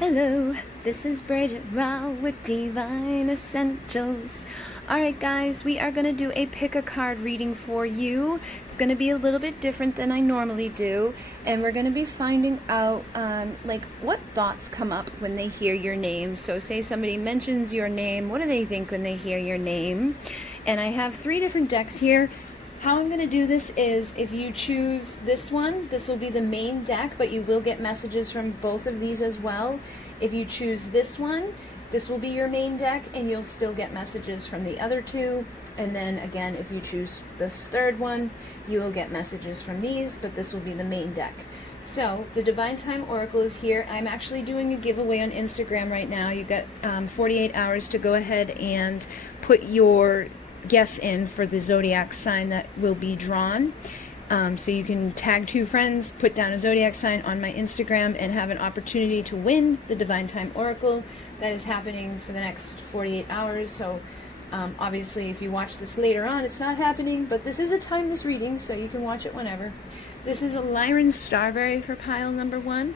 Hello, this is Bridget Rao with Divine Essentials. Alright guys, we are going to do a pick a card reading for you. It's going to be a little bit different than I normally do, and we're going to be finding out like what thoughts come up when they hear your name. So say somebody mentions your name, what do they think when they hear your name? And I have 3 different decks here. How I'm going to do this is if you choose this one, this will be the main deck, but you will get messages from both of these as well. If you choose this one, this will be your main deck, and you'll still get messages from the other 2. And then again, if you choose this 3rd one, you will get messages from these, but this will be the main deck. So the Divine Time Oracle is here. I'm actually doing a giveaway on Instagram right now. You got 48 hours to go ahead and put your guess in for the zodiac sign that will be drawn. So you can tag 2 friends, put down a zodiac sign on my Instagram, and have an opportunity to win the Divine Time Oracle. That is happening for the next 48 hours. So obviously if you watch this later on, it's not happening, but this is a timeless reading, so you can watch it whenever. This is a Lyran Starberry for pile number 1.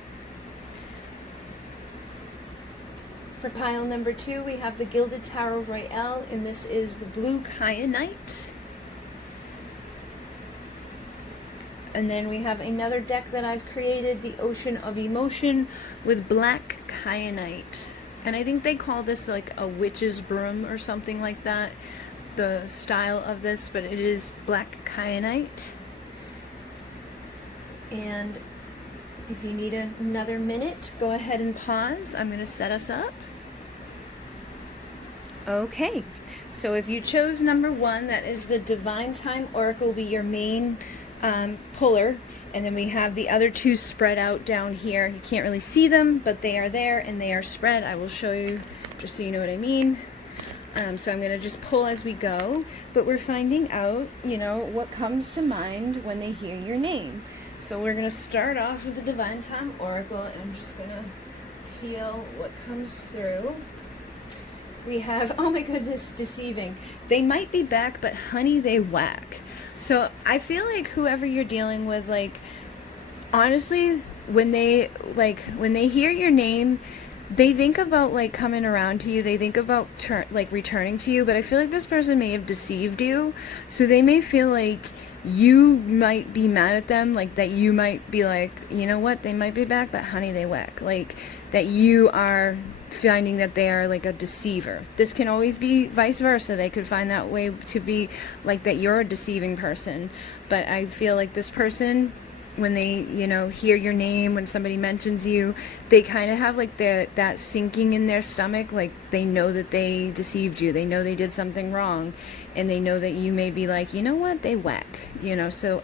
For pile number 2, we have the Gilded Tarot Royale, and this is the Blue Kyanite. And then we have another deck that I've created, the Ocean of Emotion, with Black Kyanite. And I think they call this like a witch's broom or something like that, the style of this, but it is Black Kyanite. And if you need another minute, go ahead and pause. I'm going to set us up. Okay, so if you chose number 1, that is the Divine Time Oracle, will be your main puller. And then we have the other 2 spread out down here. You can't really see them, but they are there and they are spread. I will show you just so you know what I mean. So I'm going to just pull as we go, but we're finding out, you know, what comes to mind when they hear your name. So we're going to start off with the Divine Time Oracle, and I'm just going to feel what comes through. We have, oh my goodness, deceiving. They might be back, but honey, they whack. So I feel like whoever you're dealing with, like, honestly, when they hear your name, they think about like coming around to you. They think about returning to you, but I feel like this person may have deceived you. So they may feel like you might be mad at them, like that you might be like, you know what, they might be back, but honey, they whack. Like that you are finding that they are like a deceiver. This can always be vice versa. They could find that way to be like that you're a deceiving person. But I feel like this person, when they, you know, hear your name, when somebody mentions you, they kind of have like that sinking in their stomach, like they know that they deceived you, they know they did something wrong, and they know that you may be like, you know what, they whack, you know. So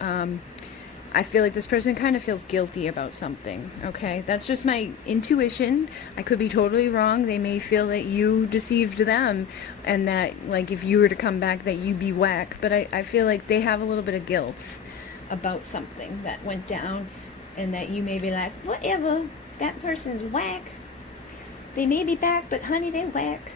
I feel like this person kind of feels guilty about something, okay? That's just my intuition. I could be totally wrong. They may feel that you deceived them, and that like if you were to come back that you'd be whack, but I feel like they have a little bit of guilt about something that went down, and that you may be like, whatever, that person's whack. They may be back, but honey, they whack.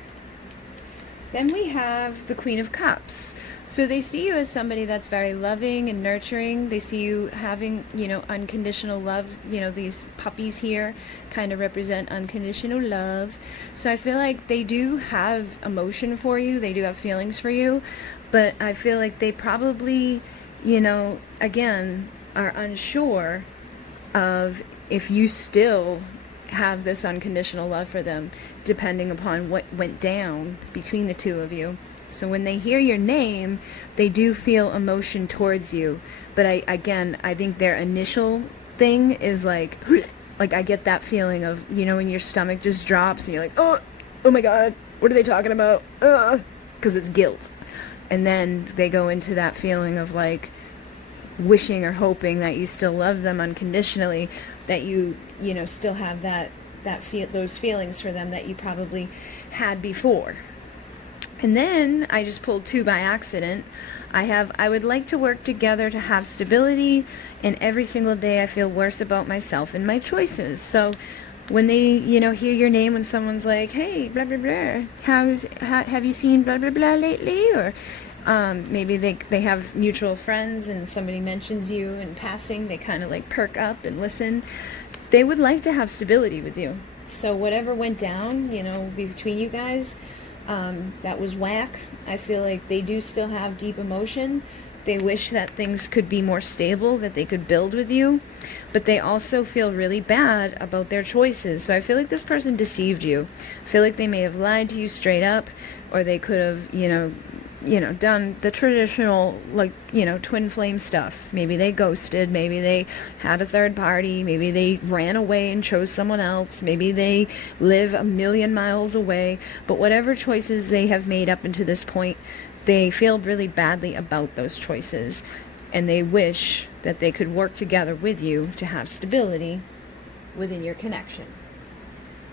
Then we have the Queen of Cups. So they see you as somebody that's very loving and nurturing. They see you having, you know, unconditional love. You know, these puppies here kind of represent unconditional love. So I feel like they do have emotion for you. They do have feelings for you. But I feel like they probably, you know, again, are unsure of if you still have this unconditional love for them, depending upon what went down between the 2 of you. So when they hear your name, they do feel emotion towards you. But I think their initial thing is like I get that feeling of, you know, when your stomach just drops and you're like, oh my God, what are they talking about? Because it's guilt. And then they go into that feeling of like wishing or hoping that you still love them unconditionally, that you know, still have those feelings for them that you probably had before. And then I just pulled 2 by accident. I would like to work together to have stability, and every single day I feel worse about myself and my choices. So when they, you know, hear your name, when someone's like, hey, blah, blah, blah, have you seen blah, blah, blah lately? Or maybe they have mutual friends and somebody mentions you in passing, they kind of like perk up and listen. They would like to have stability with you. So whatever went down, between you guys, that was whack. I feel like they do still have deep emotion. They wish that things could be more stable, that they could build with you, but they also feel really bad about their choices. So I feel like this person deceived you. I feel like they may have lied to you straight up, or they could have, done the traditional, twin flame stuff. Maybe they ghosted, maybe they had a third party, maybe they ran away and chose someone else, maybe they live a million miles away. But whatever choices they have made up until this point, they feel really badly about those choices, and they wish that they could work together with you to have stability within your connection.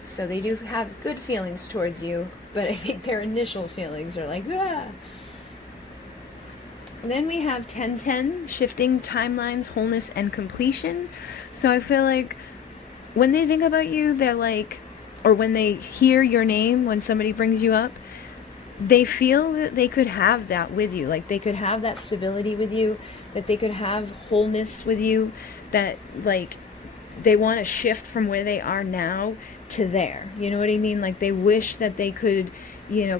So they do have good feelings towards you, but I think their initial feelings are like, ah. And then we have 1010, shifting timelines, wholeness, and completion. So I feel like when they think about you, they're like, or when they hear your name, when somebody brings you up, they feel that they could have that with you. Like they could have that stability with you, that they could have wholeness with you, that like they want to shift from where they are now to there. You know what I mean? Like they wish that they could,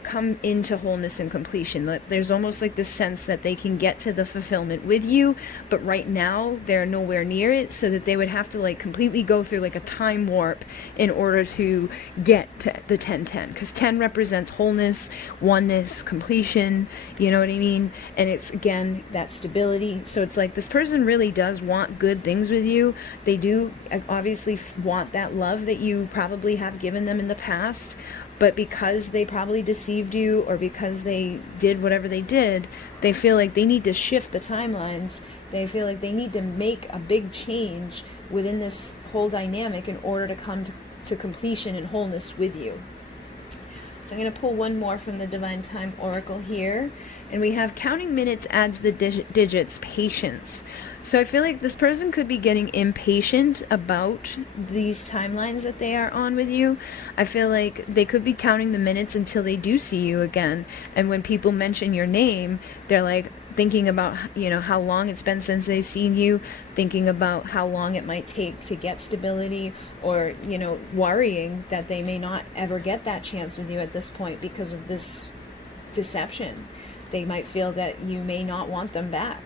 come into wholeness and completion. There's almost like this sense that they can get to the fulfillment with you, but right now they're nowhere near it, so that they would have to like completely go through like a time warp in order to get to the 1010, because 10 represents wholeness, oneness, completion, you know what I mean? And it's, again, that stability. So it's like this person really does want good things with you. They do obviously want that love that you probably have given them in the past, but because they probably deceived you, or because they did whatever they did, they feel like they need to shift the timelines. They feel like they need to make a big change within this whole dynamic in order to come to completion and wholeness with you. So I'm going to pull one more from the Divine Time Oracle here. And we have counting minutes adds the digits, patience. So I feel like this person could be getting impatient about these timelines that they are on with you. I feel like they could be counting the minutes until they do see you again. And when people mention your name, they're like thinking about, how long it's been since they've seen you, thinking about how long it might take to get stability, or, worrying that they may not ever get that chance with you at this point because of this deception. They might feel that you may not want them back,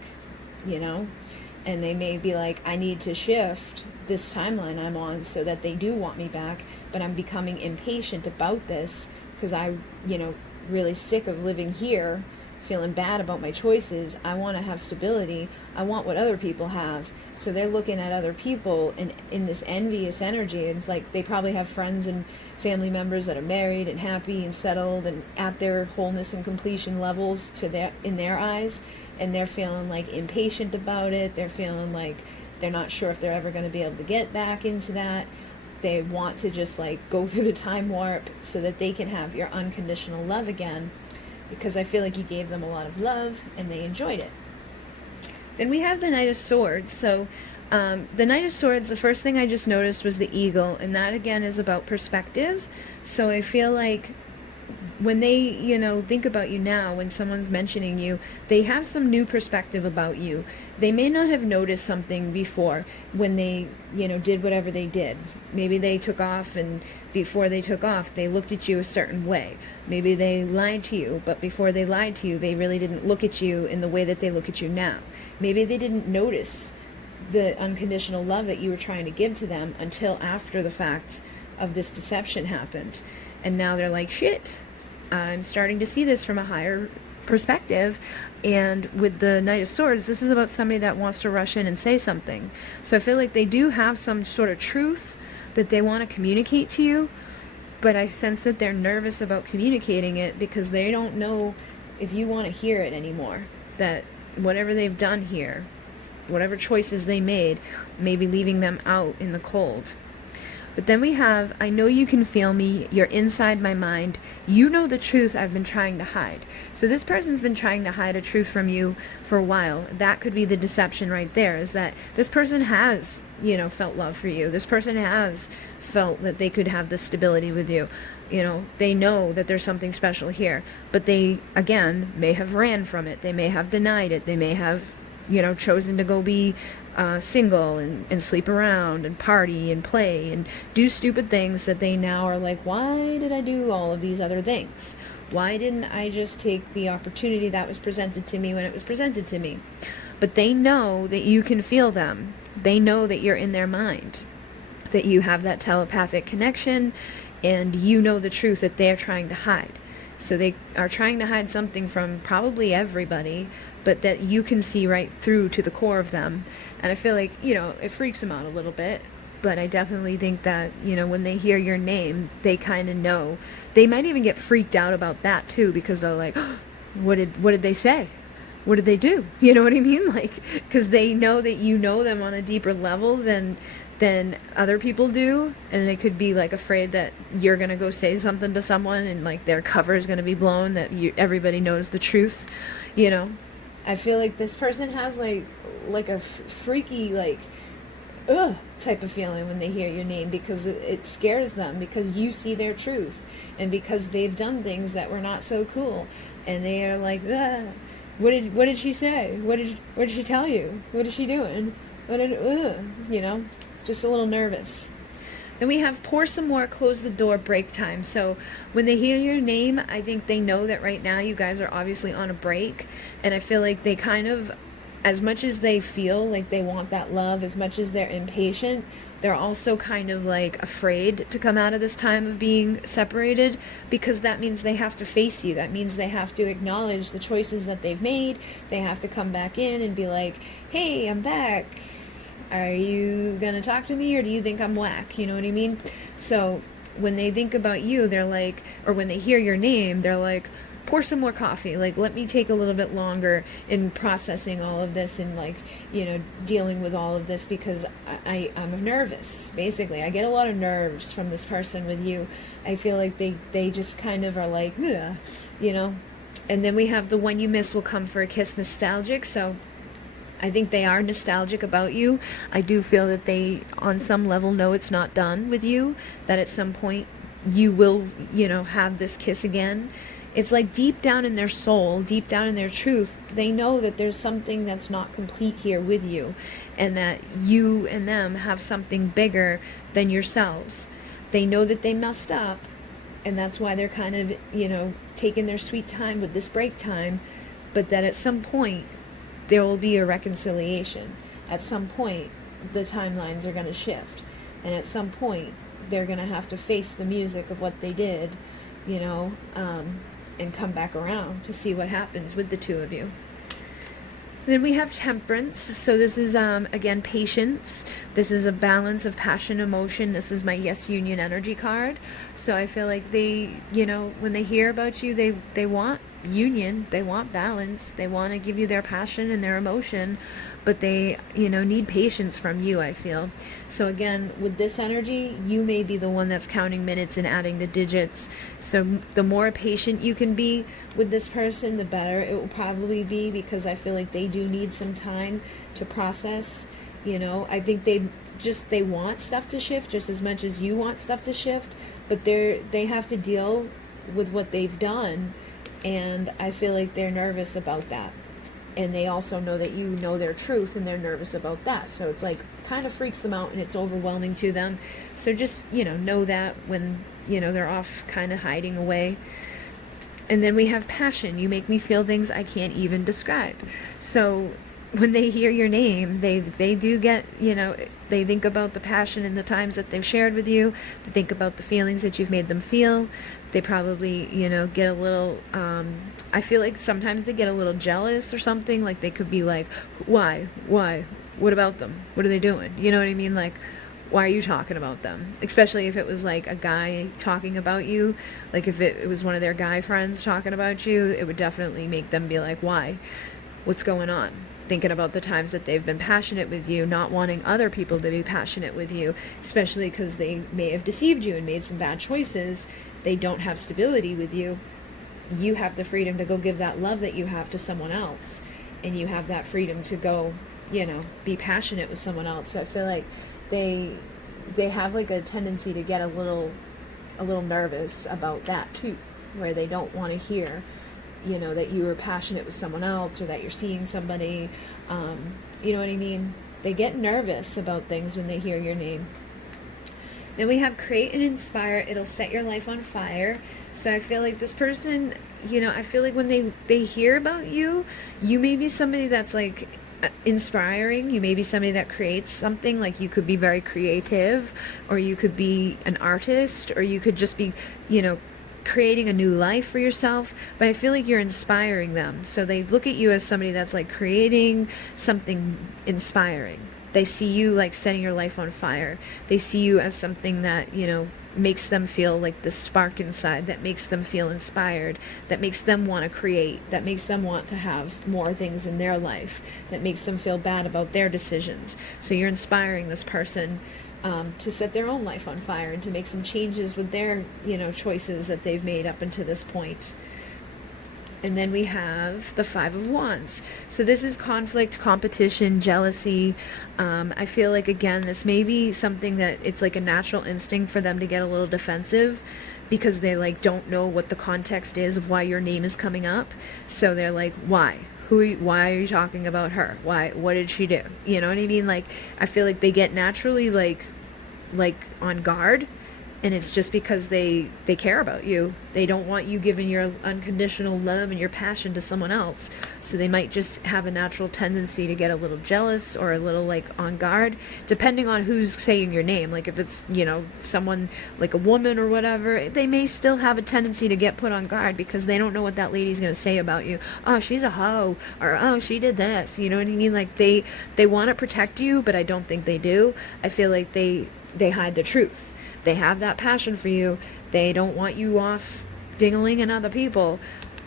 and they may be like, I need to shift this timeline I'm on so that they do want me back, but I'm becoming impatient about this because I'm, really sick of living here, feeling bad about my choices. I want to have stability. I want what other people have. So they're looking at other people and in this envious energy. It's like they probably have friends and family members that are married and happy and settled and at their wholeness and completion levels in their eyes, and they're feeling like impatient about it. They're feeling like they're not sure if they're ever going to be able to get back into that. They want to just like go through the time warp so that they can have your unconditional love again, because I feel like you gave them a lot of love and they enjoyed it. Then we have the Knight of Swords. So the Knight of Swords, the first thing I just noticed was the eagle, and that again is about perspective. So I feel like when they, think about you now, when someone's mentioning you, they have some new perspective about you. They may not have noticed something before when they, did whatever they did. Maybe they took off, and before they took off, they looked at you a certain way. Maybe they lied to you, but before they lied to you, they really didn't look at you in the way that they look at you now. Maybe they didn't notice the unconditional love that you were trying to give to them until after the fact of this deception happened. And now they're like, shit, I'm starting to see this from a higher perspective. And with the Knight of Swords, this is about somebody that wants to rush in and say something. So I feel like they do have some sort of truth that they want to communicate to you, but I sense that they're nervous about communicating it because they don't know if you want to hear it anymore. That whatever they've done here, whatever choices they made, may be leaving them out in the cold. But then we have, I know you can feel me, you're inside my mind, you know the truth I've been trying to hide. So this person's been trying to hide a truth from you for a while. That could be the deception right there, is that this person has, felt love for you. This person has felt that they could have this stability with you. They know that there's something special here, but they, again, may have ran from it. They may have denied it. They may have chosen to go be single and sleep around and party and play and do stupid things that they now are like, why did I do all of these other things? Why didn't I just take the opportunity that was presented to me when it was presented to me? But they know that you can feel them. They know that you're in their mind, that you have that telepathic connection, and you know the truth that they're trying to hide. So they are trying to hide something from probably everybody, but that you can see right through to the core of them. And I feel like, it freaks them out a little bit. But I definitely think that, when they hear your name, they kind of know. They might even get freaked out about that too, because they're like, oh, what did they say? What did they do? You know what I mean? Like, because they know that you know them on a deeper level than other people do, and they could be like afraid that you're gonna go say something to someone and like their cover is gonna be blown, that everybody knows the truth. I feel like this person has like a freaky type of feeling when they hear your name, because it scares them, because you see their truth, and because they've done things that were not so cool, and they are like, what did she say? What did she tell you? What is she doing? Just a little nervous. Then we have pour some more, close the door, break time. So when they hear your name, I think they know that right now you guys are obviously on a break. And I feel like they kind of, as much as they feel like they want that love, as much as they're impatient, they're also kind of like afraid to come out of this time of being separated, because that means they have to face you. That means they have to acknowledge the choices that they've made. They have to come back in and be like, hey, I'm back. Are you gonna talk to me, or do you think I'm whack? You know what I mean? So when they think about you, they're like, or when they hear your name, they're like, pour some more coffee. Like, let me take a little bit longer in processing all of this and dealing with all of this, because I'm nervous. Basically, I get a lot of nerves from this person with you. I feel like they just kind of are like, ugh, And then we have the one you miss will come for a kiss, nostalgic. So I think they are nostalgic about you. I do feel that they, on some level, know it's not done with you, that at some point you will, have this kiss again. It's like deep down in their soul, deep down in their truth, they know that there's something that's not complete here with you, and that you and them have something bigger than yourselves. They know that they messed up, and that's why they're kind of, taking their sweet time with this break time, but that at some point there will be a reconciliation. At some point, the timelines are going to shift. And at some point, they're going to have to face the music of what they did, and come back around to see what happens with the two of you. Then we have temperance. So this is, again, patience. This is a balance of passion, emotion. This is my yes union energy card. So I feel like they, when they hear about you, they want union, they want balance, they want to give you their passion and their emotion, but they need patience from you, I feel. So again, with this energy, you may be the one that's counting minutes and adding the digits. So the more patient you can be with this person, the better it will probably be, because I feel like they do need some time to process. I think they want stuff to shift just as much as you want stuff to shift, but they have to deal with what they've done. And I feel like they're nervous about that. And they also know that you know their truth, and they're nervous about that. So it's like kind of freaks them out, and it's overwhelming to them. So just, know that when, they're off kind of hiding away. And then we have passion. You make me feel things I can't even describe. So when they hear your name, they do get, they think about the passion and the times that they've shared with you. They think about the feelings that you've made them feel. They probably, get a little, I feel like sometimes they get a little jealous or something. Like they could be like, why, what about them? What are they doing? You know what I mean? Like, why are you talking about them? Especially if it was like a guy talking about you. Like if it was one of their guy friends talking about you, it would definitely make them be like, why? What's going on? Thinking about the times that they've been passionate with you, not wanting other people to be passionate with you, especially because they may have deceived you and made some bad choices. They don't have stability with you. You have the freedom to go give that love that you have to someone else, and you have that freedom to go, be passionate with someone else. So I feel like they have like a tendency to get a little nervous about that too, where they don't want to hear, that you are passionate with someone else, or that you're seeing somebody, you know what I mean? They get nervous about things when they hear your name. Then we have create and inspire. It'll set your life on fire. So I feel like this person, I feel like when they hear about you, you may be somebody that's like inspiring. You may be somebody that creates something. Like you could be very creative, or you could be an artist, or you could just be, creating a new life for yourself. But I feel like you're inspiring them. So they look at you as somebody that's like creating something inspiring. They see you like setting your life on fire. They see you as something that, makes them feel like the spark inside, that makes them feel inspired, that makes them want to create, that makes them want to have more things in their life, that makes them feel bad about their decisions. So you're inspiring this person to set their own life on fire and to make some changes with their, choices that they've made up until this point. And then we have the Five of Wands. So this is conflict, competition, jealousy. I feel like, again, this may be something that it's like a natural instinct for them to get a little defensive because they like don't know what the context is of why your name is coming up. So they're like, why? Why are you talking about her? Why? What did she do? You know what I mean? Like, I feel like they get naturally like on guard. And it's just because they care about you. They don't want you giving your unconditional love and your passion to someone else. So they might just have a natural tendency to get a little jealous or a little like on guard, depending on who's saying your name. Like if it's, someone like a woman or whatever, they may still have a tendency to get put on guard because they don't know what that lady's going to say about you. Oh, she's a hoe, or oh, she did this. You know what I mean? Like they want to protect you, but I don't think they do. I feel like they hide the truth. They have that passion for you. They don't want you off dingling in other people.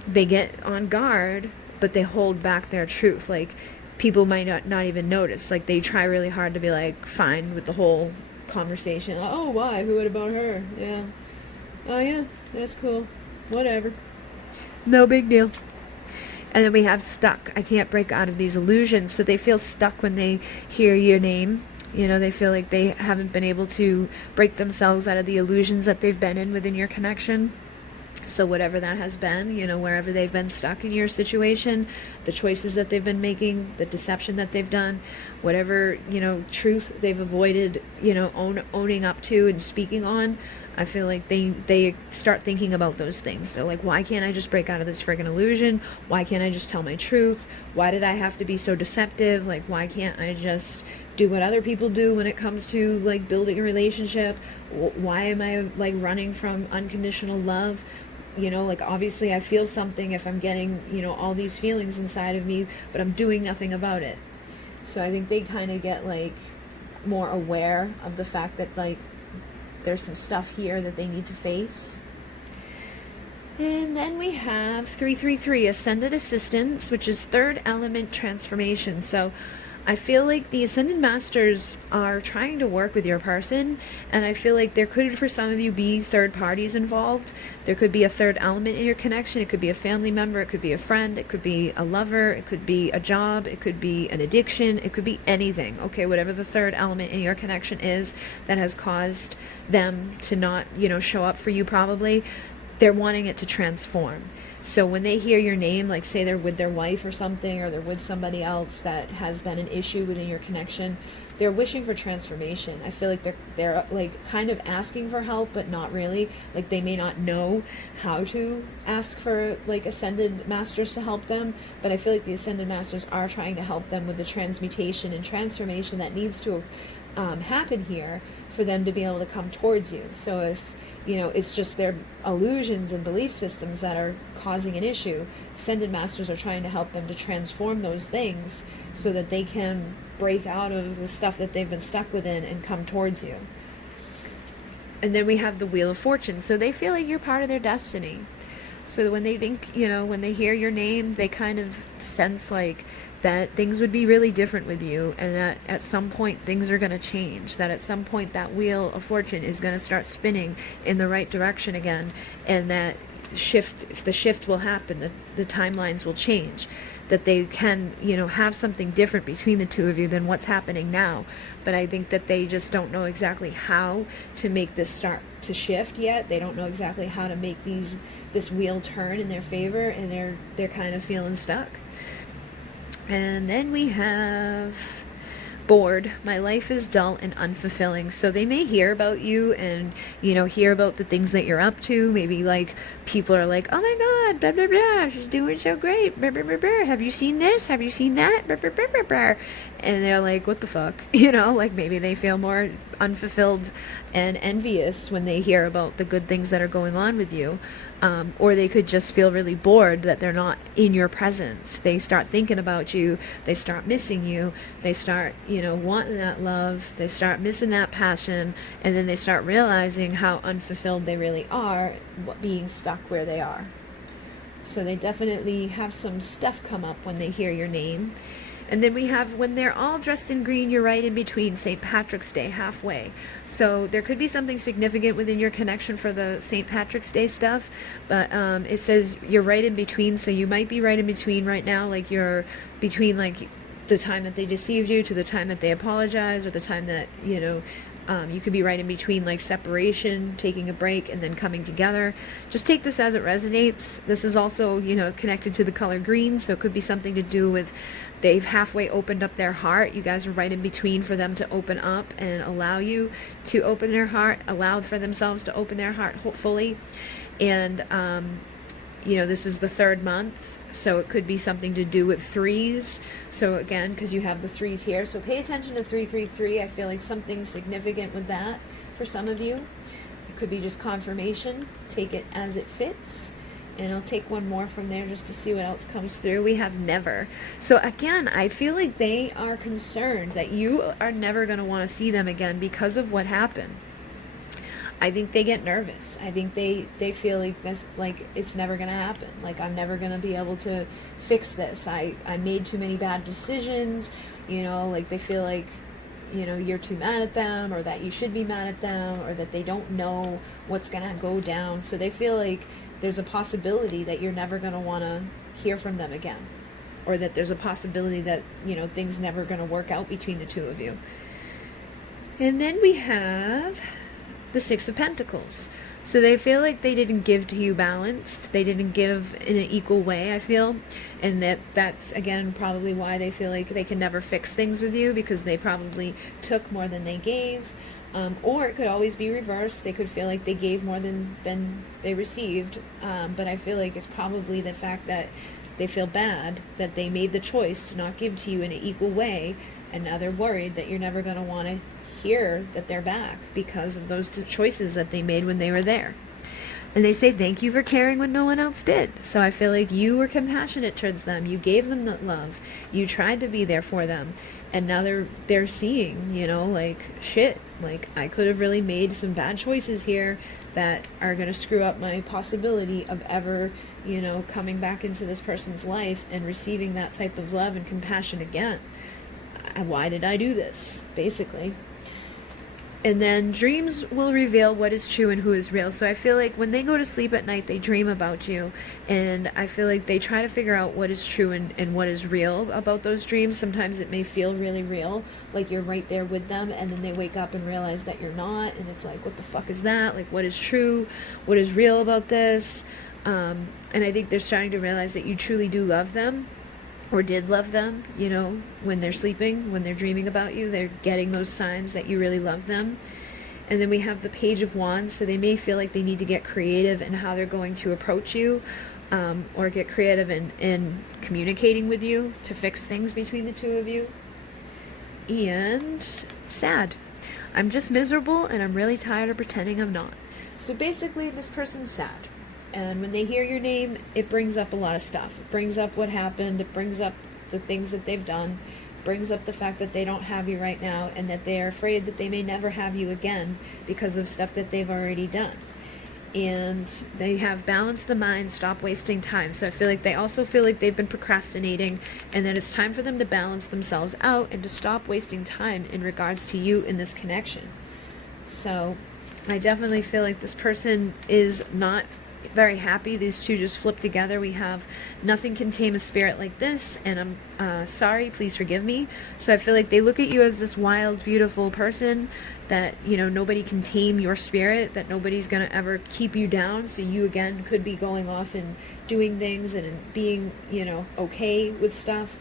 They get on guard, but they hold back their truth. Like, people might not even notice. Like, they try really hard to be, like, fine with the whole conversation. Oh, why? What about her? Yeah. Oh, yeah. That's cool. Whatever. No big deal. And then we have stuck. I can't break out of these illusions. So they feel stuck when they hear your name. They feel like they haven't been able to break themselves out of the illusions that they've been in within your connection. So whatever that has been, wherever they've been stuck in your situation, the choices that they've been making, the deception that they've done, whatever, truth they've avoided, owning up to and speaking on, I feel like they start thinking about those things. They're like, why can't I just break out of this friggin' illusion? Why can't I just tell my truth? Why did I have to be so deceptive? Like, why can't I just do what other people do when it comes to like building a relationship? Why am I like running from unconditional love? Like obviously I feel something if I'm getting, all these feelings inside of me, but I'm doing nothing about it. So I think they kind of get like more aware of the fact that like there's some stuff here that they need to face. And then we have 333, Ascended Assistance, which is third element transformation. So I feel like the Ascended Masters are trying to work with your person, and I feel like there could, for some of you, be third parties involved. There could be a third element in your connection. It could be a family member, it could be a friend, it could be a lover, it could be a job, it could be an addiction, it could be anything, okay? Whatever the third element in your connection is that has caused them to not, show up for you probably, they're wanting it to transform. So when they hear your name, like say they're with their wife or something, or they're with somebody else that has been an issue within your connection, they're wishing for transformation. I feel like they're like kind of asking for help, but not really. Like they may not know how to ask for like Ascended Masters to help them, but I feel like the Ascended Masters are trying to help them with the transmutation and transformation that needs to happen here for them to be able to come towards you. So if it's just their illusions and belief systems that are causing an issue, Ascended Masters are trying to help them to transform those things so that they can break out of the stuff that they've been stuck within and come towards you. And then we have the Wheel of Fortune. So they feel like you're part of their destiny. So when they think, when they hear your name, they kind of sense like that things would be really different with you, and that at some point things are going to change, that at some point that Wheel of Fortune is going to start spinning in the right direction again, and that the shift will happen, the timelines will change, that they can, have something different between the two of you than what's happening now. But I think that they just don't know exactly how to make this start to shift yet. They don't know exactly how to make this wheel turn in their favor, and they're kind of feeling stuck. And then we have bored. My life is dull and unfulfilling. So they may hear about you and, hear about the things that you're up to. Maybe like people are like, oh my God, blah, blah, blah, she's doing so great. Blah, blah, blah, blah. Have you seen this? Have you seen that? Blah, blah, blah, blah, blah. And they're like, what the fuck? Like maybe they feel more unfulfilled and envious when they hear about the good things that are going on with you. Or they could just feel really bored that they're not in your presence. They start thinking about you. They start missing you. They start, wanting that love. They start missing that passion. And then they start realizing how unfulfilled they really are, being stuck where they are. So they definitely have some stuff come up when they hear your name. And then we have when they're all dressed in green, you're right in between St. Patrick's Day, halfway. So there could be something significant within your connection for the St. Patrick's Day stuff, but it says you're right in between, so you might be right in between right now, like you're between like the time that they deceived you to the time that they apologize, or the time that, you could be right in between, like separation, taking a break, and then coming together. Just take this as it resonates. This is also, connected to the color green, so it could be something to do with they've halfway opened up their heart. You guys are right in between for them to open up and allow you to open their heart, allow for themselves to open their heart fully. And, this is the 3rd month, so it could be something to do with 3s. So again, because you have the 3s here, so pay attention to 333. I feel like something significant with that for some of you. It could be just confirmation. Take it as it fits. And I'll take one more from there just to see what else comes through. We have never. So again, I feel like they are concerned that you are never going to want to see them again because of what happened. I think they get nervous. I think they feel like this, like it's never going to happen. Like I'm never going to be able to fix this. I made too many bad decisions, like they feel like, you're too mad at them, or that you should be mad at them, or that they don't know what's going to go down. So they feel like there's a possibility that you're never going to want to hear from them again, or that there's a possibility that, things never going to work out between the two of you. And then we have the 6 of Pentacles. So they feel like they didn't give to you balanced. They didn't give in an equal way, I feel. And that's, again, probably why they feel like they can never fix things with you, because they probably took more than they gave. Or it could always be reversed. They could feel like they gave more than they received. But I feel like it's probably the fact that they feel bad that they made the choice to not give to you in an equal way. And now they're worried that you're never going to want to hear that they're back because of those choices that they made when they were there. And they say thank you for caring when no one else did. So I feel like you were compassionate towards them. You gave them the love. You tried to be there for them. And now they're seeing, like, shit, like I could have really made some bad choices here that are going to screw up my possibility of ever, coming back into this person's life and receiving that type of love and compassion again. Why did I do this, basically? And then dreams will reveal what is true and who is real. So I feel like when they go to sleep at night, they dream about you. And I feel like they try to figure out what is true and what is real about those dreams. Sometimes it may feel really real, like you're right there with them. And then they wake up and realize that you're not. And it's like, what the fuck is that? Like, what is true? What is real about this? And I think they're starting to realize that you truly do love them. Or did love them, when they're sleeping, when they're dreaming about you, they're getting those signs that you really love them. And then we have the Page of Wands, so they may feel like they need to get creative in how they're going to approach you, or get creative in communicating with you to fix things between the two of you. And sad. I'm just miserable and I'm really tired of pretending I'm not. So basically, this person's sad. And when they hear your name, it brings up a lot of stuff. It brings up what happened. It brings up the things that they've done. It brings up the fact that they don't have you right now and that they are afraid that they may never have you again because of stuff that they've already done. And they have balanced the mind, stop wasting time. So I feel like they also feel like they've been procrastinating and that it's time for them to balance themselves out and to stop wasting time in regards to you in this connection. So I definitely feel like this person is not very happy. These two just flip together. We have nothing can tame a spirit like this, and I'm sorry, please forgive me. So I feel like they look at you as this wild, beautiful person that, nobody can tame your spirit, that nobody's going to ever keep you down. So you, again, could be going off and doing things and being, okay with stuff.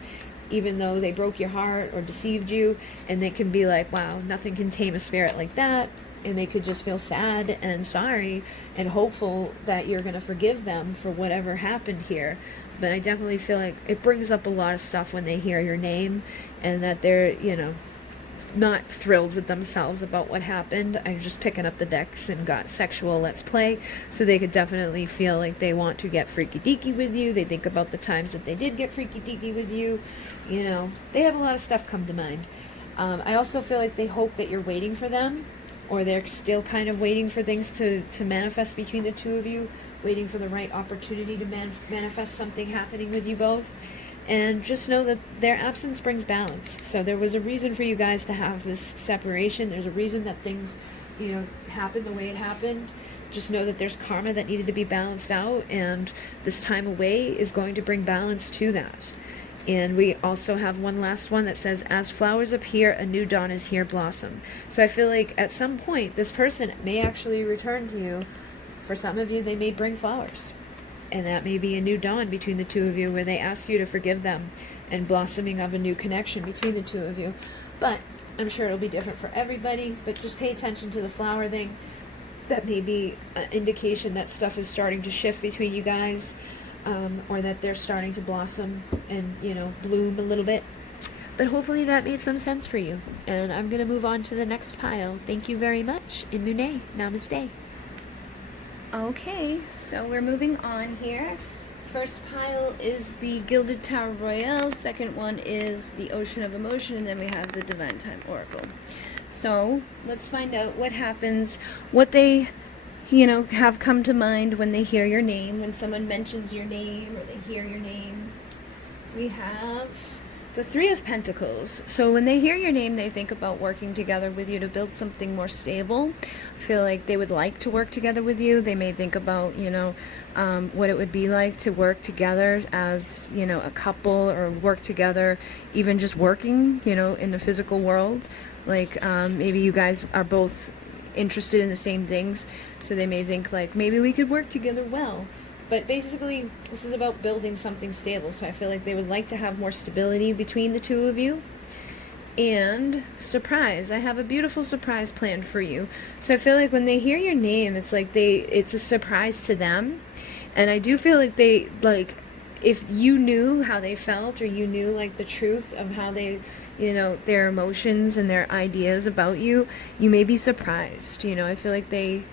even though they broke your heart or deceived you, and they can be like, wow, nothing can tame a spirit like that, and they could just feel sad and sorry and hopeful that you're going to forgive them for whatever happened here. But I definitely feel like it brings up a lot of stuff when they hear your name, and that they're, you know, not thrilled with themselves about what happened. I'm just picking up the decks and got sexual let's play, so they could definitely feel like they want to get freaky deaky with you. They think about the times that they did get freaky deaky with you. You know, they have a lot of stuff come to mind. I also feel like they hope that you're waiting for them, or they're still kind of waiting for things to manifest between the two of you, waiting for the right opportunity to manifest something happening with you both. And just know that their absence brings balance. So there was a reason for you guys to have this separation. There's a reason that things, you know, happened the way it happened. Just know that there's karma that needed to be balanced out, and this time away is going to bring balance to that. And we also have one last one that says, as flowers appear, a new dawn is here, blossom. So I feel like at some point, this person may actually return to you. For some of you, they may bring flowers. And that may be a new dawn between the two of you, where they ask you to forgive them, and blossoming of a new connection between the two of you. But I'm sure it'll be different for everybody. But just pay attention to the flower thing. That may be an indication that stuff is starting to shift between you guys, or that they're starting to blossom and, you know, bloom a little bit. But hopefully that made some sense for you. And I'm going to move on to the next pile. Thank you very much. In Mune. Namaste. Okay, so we're moving on here. First pile is the Gilded Tower Royale. Second one is the Ocean of Emotion. And then we have the Divine Time Oracle. So let's find out what happens, what they, you know, have come to mind when they hear your name, when someone mentions your name or they hear your name. We have the Three of Pentacles. So when they hear your name, they think about working together with you to build something more stable. I feel like they would like to work together with you. They may think about, you know, what it would be like to work together as, you know, a couple, or work together, even just working, you know, in the physical world. Like maybe you guys are both interested in the same things, so they may think like, maybe we could work together well. But basically, this is about building something stable. So I feel like they would like to have more stability between the two of you. And surprise. I have a beautiful surprise planned for you. So I feel like when they hear your name, it's like it's a surprise to them. And I do feel like they, like, if you knew how they felt, or you knew like the truth of how they, you know, their emotions and their ideas about you, you may be surprised. You know, I feel like they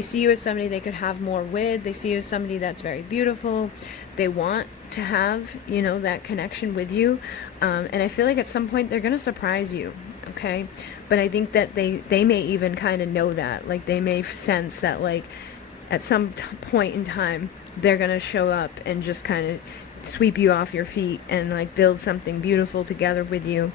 see you as somebody they could have more with. They see you as somebody that's very beautiful. They want to have, you know, that connection with you. And I feel like at some point they're going to surprise you, okay? But I think that they may even kind of know that. Like, they may sense that, like, at some point in time, they're going to show up and just kind of sweep you off your feet and, like, build something beautiful together with you.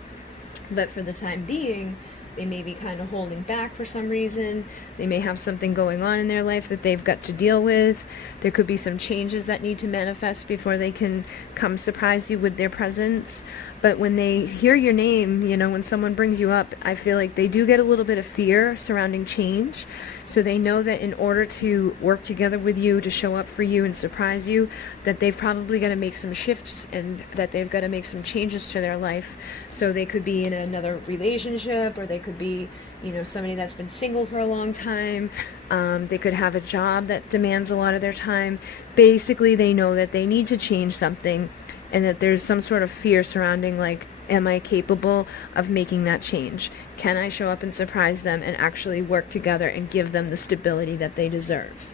But for the time being, they may be kind of holding back for some reason. They may have something going on in their life that they've got to deal with. There could be some changes that need to manifest before they can come surprise you with their presence. But when they hear your name, you know, when someone brings you up, I feel like they do get a little bit of fear surrounding change. So they know that in order to work together with you, to show up for you and surprise you, that they've probably got to make some shifts, and that they've got to make some changes to their life. So they could be in another relationship, or they could be, you know, somebody that's been single for a long time. They could have a job that demands a lot of their time. Basically, they know that they need to change something, and that there's some sort of fear surrounding, like, am I capable of making that change? Can I show up and surprise them and actually work together and give them the stability that they deserve?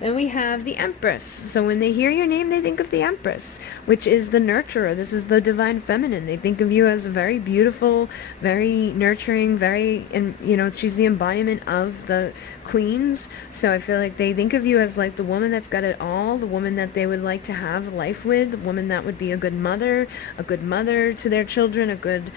Then we have the Empress. So when they hear your name, they think of the Empress, which is the nurturer. This is the divine feminine. They think of you as very beautiful, very nurturing, and, you know, she's the embodiment of the queens. So I feel like they think of you as like the woman that's got it all, the woman that they would like to have life with, the woman that would be a good mother to their children, a good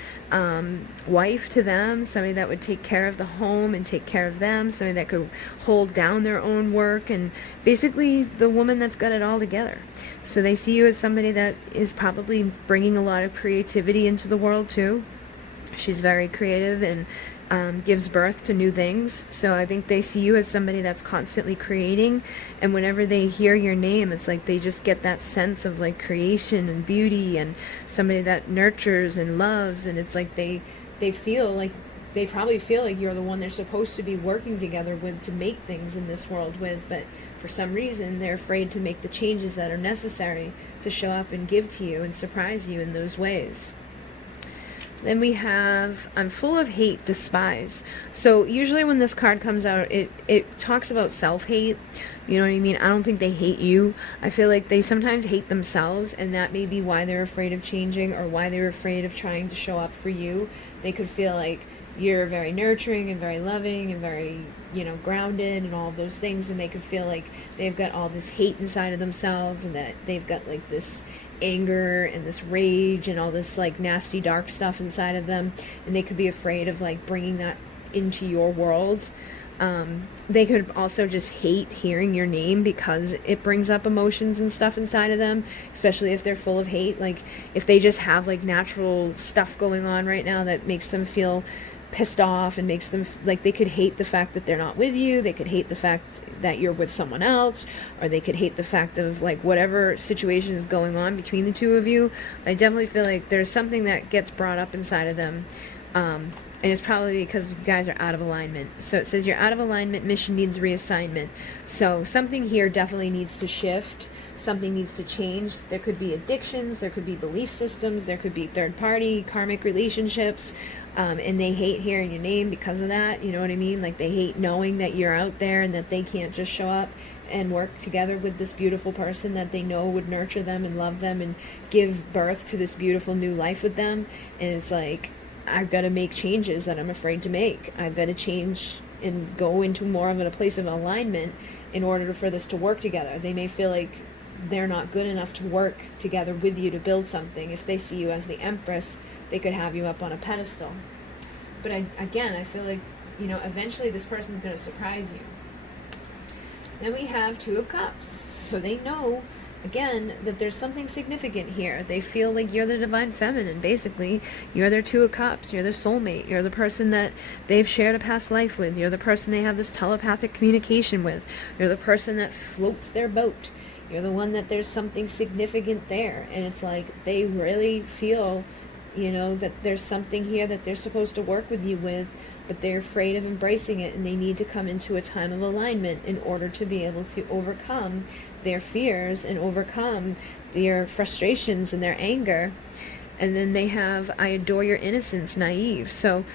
wife to them, somebody that would take care of the home and take care of them, somebody that could hold down their own work, and basically the woman that's got it all together. So they see you as somebody that is probably bringing a lot of creativity into the world too. She's very creative and gives birth to new things. So I think they see you as somebody that's constantly creating, and whenever they hear your name, it's like they just get that sense of like creation and beauty, and somebody that nurtures and loves, and it's like they feel like, they probably feel like you're the one they're supposed to be working together with to make things in this world with, but for some reason they're afraid to make the changes that are necessary to show up and give to you and surprise you in those ways. Then we have, I'm full of hate, despise. So usually when this card comes out, it talks about self-hate. You know what I mean? I don't think they hate you. I feel like they sometimes hate themselves, and that may be why they're afraid of changing, or why they're afraid of trying to show up for you. They could feel like you're very nurturing and very loving and very, you know, grounded and all of those things, and they could feel like they've got all this hate inside of themselves, and that they've got like this anger and this rage and all this like nasty dark stuff inside of them, and they could be afraid of like bringing that into your world. They could also just hate hearing your name because it brings up emotions and stuff inside of them, especially if they're full of hate. Like if they just have like natural stuff going on right now that makes them feel pissed off and makes them like, they could hate the fact that they're not with you, they could hate the fact that you're with someone else, or they could hate the fact of like whatever situation is going on between the two of you. I definitely feel like there's something that gets brought up inside of them, and it's probably because you guys are out of alignment. So it says you're out of alignment, mission needs reassignment. So something here definitely needs to shift. Something needs to change. There could be addictions, there could be belief systems, there could be third party karmic relationships, and they hate hearing your name because of that. You know what I mean? Like they hate knowing that you're out there and that they can't just show up and work together with this beautiful person that they know would nurture them and love them and give birth to this beautiful new life with them. And it's like, I've got to make changes that I'm afraid to make. I've got to change and go into more of a place of alignment in order for this to work together. They may feel like they're not good enough to work together with you to build something. If they see you as the Empress, they could have you up on a pedestal. But I feel like, you know, eventually this person's going to surprise you. Then we have Two of Cups. So they know, again, that there's something significant here. They feel like you're the divine feminine, basically. You're their Two of Cups. You're their soulmate. You're the person that they've shared a past life with. You're the person they have this telepathic communication with. You're the person that floats their boat. You're the one that there's something significant there. And it's like they really feel, you know, that there's something here that they're supposed to work with you with, but they're afraid of embracing it, and they need to come into a time of alignment in order to be able to overcome their fears and overcome their frustrations and their anger. And then they have, I adore your innocence, naive. So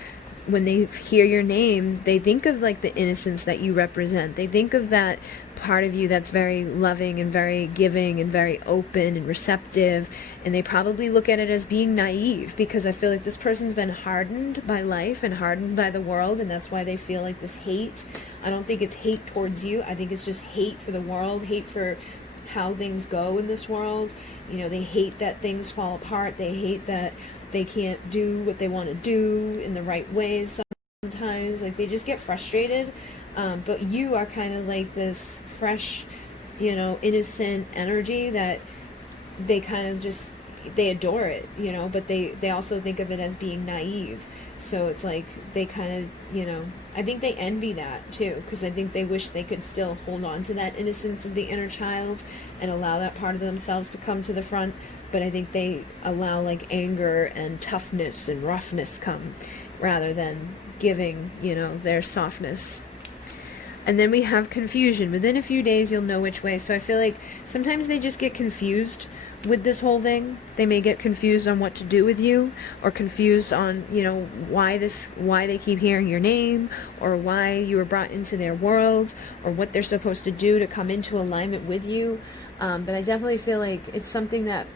when they hear your name, they think of like the innocence that you represent. They think of that part of you that's very loving and very giving and very open and receptive, and they probably look at it as being naive, because I feel like this person's been hardened by life and hardened by the world, and that's why they feel like this hate. I don't think it's hate towards you. I think it's just hate for the world, hate for how things go in this world. You know, they hate that things fall apart. They hate that they can't do what they want to do in the right ways sometimes. Like they just get frustrated. But you are kind of like this fresh, you know, innocent energy that they kind of just, they adore it, you know, but they also think of it as being naive. So it's like they kind of, you know, I think they envy that too, because I think they wish they could still hold on to that innocence of the inner child and allow that part of themselves to come to the front. But I think they allow like anger and toughness and roughness come rather than giving, you know, their softness. And then we have confusion. Within a few days, you'll know which way. So I feel like sometimes they just get confused with this whole thing. They may get confused on what to do with you, or confused on, you know, why they keep hearing your name, or why you were brought into their world, or what they're supposed to do to come into alignment with you. But I definitely feel like it's something that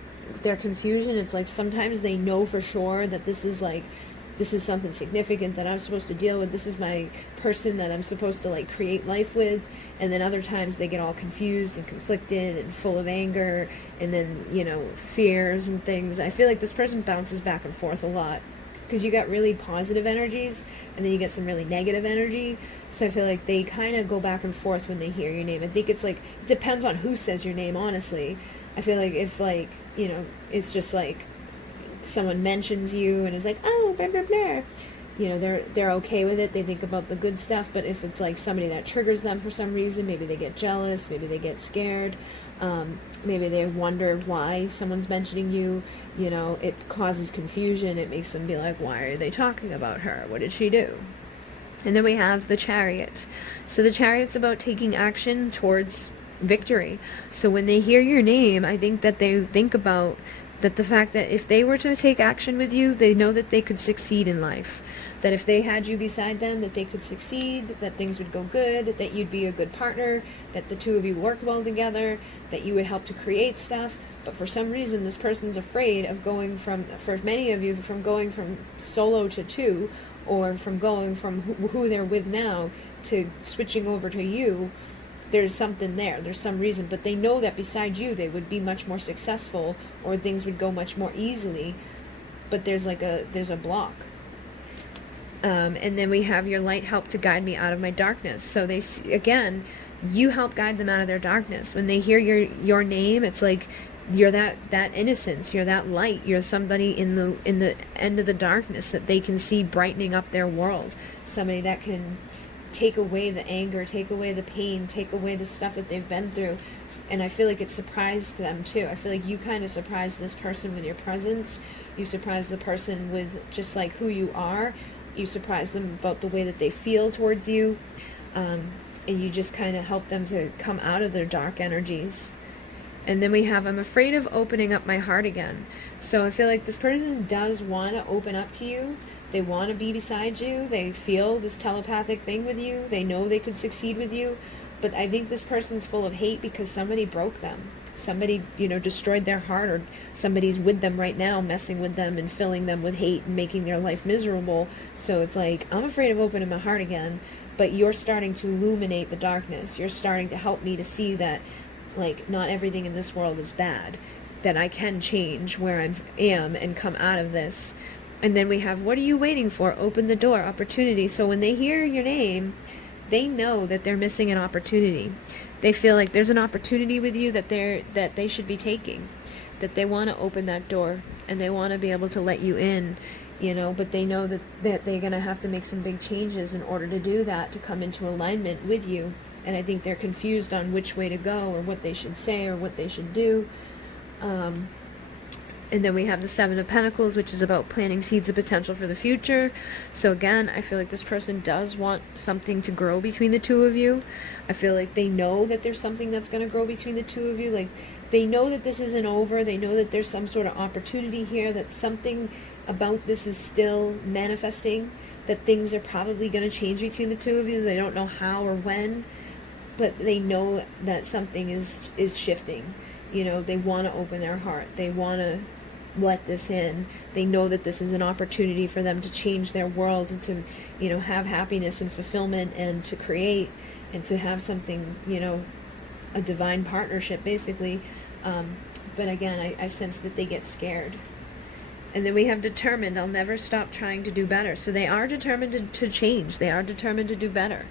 their confusion, it's like sometimes they know for sure that this is something significant that I'm supposed to deal with. This is my person that I'm supposed to like create life with. And then other times they get all confused and conflicted and full of anger, and then, you know, fears and things. I feel like this person bounces back and forth a lot, because you got really positive energies and then you get some really negative energy. So I feel like they kind of go back and forth when they hear your name. I think it's like, it depends on who says your name, honestly. I feel like if like, you know, it's just like someone mentions you and is like, oh, blah, blah, blah, you know, they're okay with it. They think about the good stuff. But if it's like somebody that triggers them for some reason, maybe they get jealous, maybe they get scared, maybe they wonder why someone's mentioning you, you know, it causes confusion. It makes them be like, why are they talking about her? What did she do? And then we have the Chariot. So the Chariot's about taking action towards victory. So when they hear your name, I think that they think about that the fact that if they were to take action with you, they know that they could succeed in life. That if they had you beside them, that they could succeed, that things would go good, that you'd be a good partner, that the two of you work well together, that you would help to create stuff. But for some reason, this person's afraid of going from, for many of you, from going from solo to two, or from going from who they're with now to switching over to you. There's something there. There's some reason. But they know that beside you, they would be much more successful, or things would go much more easily. But there's a block. And then we have your light help to guide me out of my darkness. So they again, you help guide them out of their darkness. When they hear your name, it's like you're that innocence, you're that light, you're somebody in the end of the darkness that they can see brightening up their world. Somebody that can take away the anger, take away the pain, take away the stuff that they've been through. And I feel like it surprised them too. I feel like you kind of surprised this person with your presence. You surprised the person with just like who you are. You surprise them about the way that they feel towards you, and you just kind of help them to come out of their dark energies. And then we have, I'm afraid of opening up my heart again. So I feel like this person does want to open up to you. They want to be beside you. They feel this telepathic thing with you. They know they could succeed with you. But I think this person's full of hate because somebody broke them. Somebody, you know, destroyed their heart, or somebody's with them right now, messing with them and filling them with hate and making their life miserable. So it's like, I'm afraid of opening my heart again, but you're starting to illuminate the darkness. You're starting to help me to see that, like, not everything in this world is bad, that I can change where I am and come out of this. And then we have, what are you waiting for? Open the door, opportunity. So when they hear your name, they know that they're missing an opportunity. They feel like there's an opportunity with you that they should be taking, that they want to open that door and they want to be able to let you in, you know, but they know that they're going to have to make some big changes in order to do that, to come into alignment with you. And I think they're confused on which way to go or what they should say or what they should do. And then we have the Seven of Pentacles, which is about planting seeds of potential for the future. So again, I feel like this person does want something to grow between the two of you. I feel like they know that there's something that's going to grow between the two of you. Like, they know that this isn't over. They know that there's some sort of opportunity here, that something about this is still manifesting, that things are probably going to change between the two of you. They don't know how or when, but they know that something is shifting. You know, they want to open their heart. They want to let this in. They know that this is an opportunity for them to change their world and to, you know, have happiness and fulfillment and to create and to have something, you know, a divine partnership basically. But again, I sense that they get scared. And then we have determined. I'll never stop trying to do better. So they are determined to change. They are determined to do better.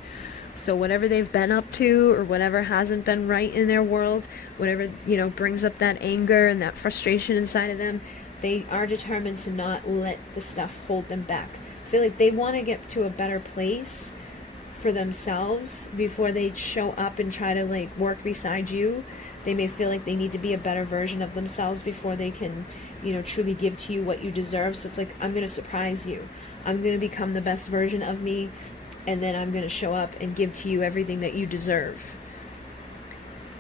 So whatever they've been up to or whatever hasn't been right in their world, whatever, you know, brings up that anger and that frustration inside of them, they are determined to not let the stuff hold them back. I feel like they want to get to a better place for themselves before they show up and try to, like, work beside you. They may feel like they need to be a better version of themselves before they can, you know, truly give to you what you deserve. So it's like, I'm going to surprise you. I'm going to become the best version of me. And then I'm going to show up and give to you everything that you deserve.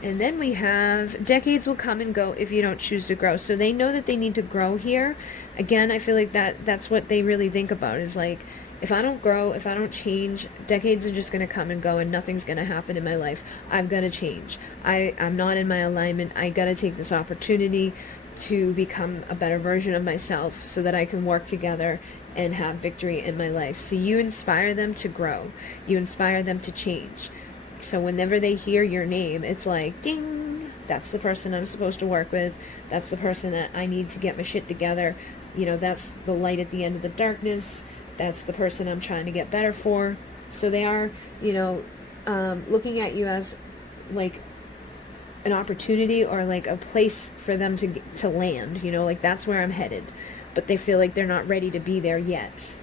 And then we have, decades will come and go if you don't choose to grow. So they know that they need to grow here. Again, I feel like that's what they really think about, is like, if I don't grow, if I don't change, decades are just going to come and go and nothing's going to happen in my life. I've got to change. I'm not in my alignment. I got to take this opportunity to become a better version of myself so that I can work together and have victory in my life. So you inspire them to grow. You inspire them to change. So whenever they hear your name, it's like, ding, that's the person I'm supposed to work with. That's the person that I need to get my shit together. You know, that's the light at the end of the darkness. That's the person I'm trying to get better for. So they are, you know, looking at you as like an opportunity or like a place for them to land, you know, like that's where I'm headed. But they feel like they're not ready to be there yet.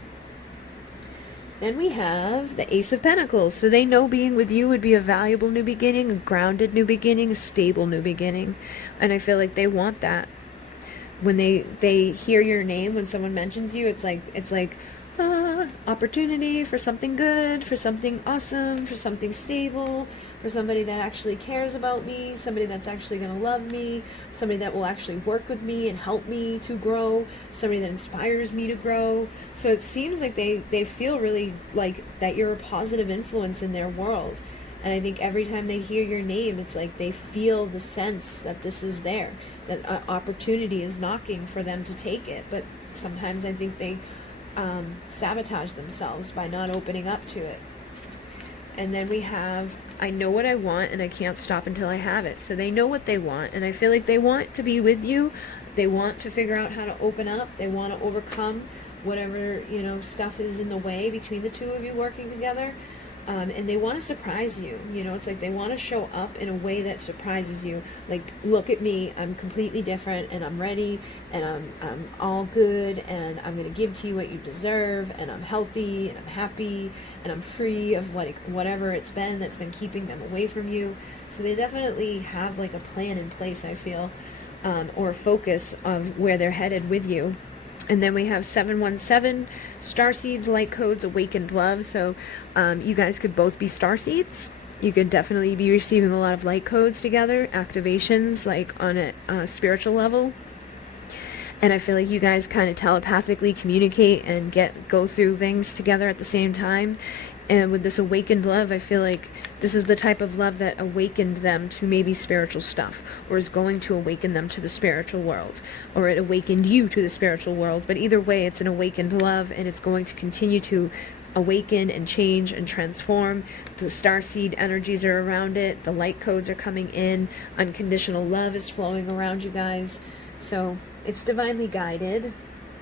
Then we have the Ace of Pentacles. So they know being with you would be a valuable new beginning, a grounded new beginning, a stable new beginning. And I feel like they want that. When they hear your name, when someone mentions you, it's like opportunity for something good, for something awesome, for something stable, for somebody that actually cares about me, somebody that's actually going to love me, somebody that will actually work with me and help me to grow, somebody that inspires me to grow. So it seems like they feel really like that you're a positive influence in their world. And I think every time they hear your name, it's like they feel the sense that this is there, that opportunity is knocking for them to take it. But sometimes I think they sabotage themselves by not opening up to it. And then we have, I know what I want and I can't stop until I have it. So they know what they want, and I feel like they want to be with you. They want to figure out how to open up. They want to overcome whatever, stuff is in the way between the two of you working together. And they want to surprise you. It's like they want to show up in a way that surprises you. Like, look at me, I'm completely different, and I'm ready, and I'm all good, and I'm going to give to you what you deserve, and I'm healthy, and I'm happy, and I'm free of whatever it's been that's been keeping them away from you. So they definitely have like a plan in place, I feel, or a focus of where they're headed with you. And then we have 717, Starseeds, light codes, awakened love. So you guys could both be Starseeds. You could definitely be receiving a lot of light codes together, activations, like on a spiritual level. And I feel like you guys kind of telepathically communicate and go through things together at the same time. And with this awakened love, I feel like this is the type of love that awakened them to maybe spiritual stuff, or is going to awaken them to the spiritual world, or it awakened you to the spiritual world. But either way, it's an awakened love, and it's going to continue to awaken and change and transform. The starseed energies are around it. The light codes are coming in. Unconditional love is flowing around you guys. So it's divinely guided.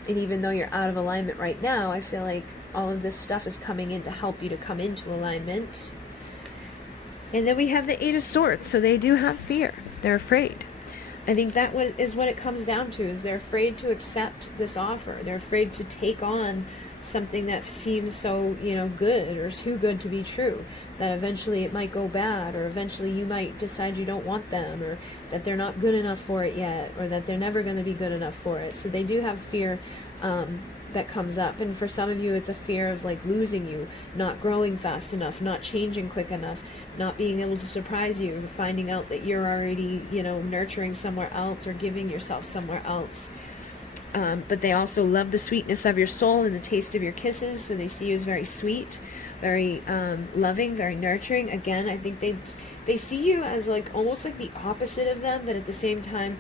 And even though you're out of alignment right now, I feel like all of this stuff is coming in to help you to come into alignment. And then we have the Eight of Swords. So they do have fear. They're afraid. I think that is what it comes down to, is they're afraid to accept this offer. They're afraid to take on something that seems so, good or too good to be true, that eventually it might go bad, or eventually you might decide you don't want them, or that they're not good enough for it yet, or that they're never going to be good enough for it. So they do have fear that comes up. And for some of you, it's a fear of like losing you, not growing fast enough, not changing quick enough, not being able to surprise you, finding out that you're already, nurturing somewhere else or giving yourself somewhere else. But they also love the sweetness of your soul and the taste of your kisses. So they see you as very sweet, very loving, very nurturing. Again, I think they see you as like almost like the opposite of them, but at the same time,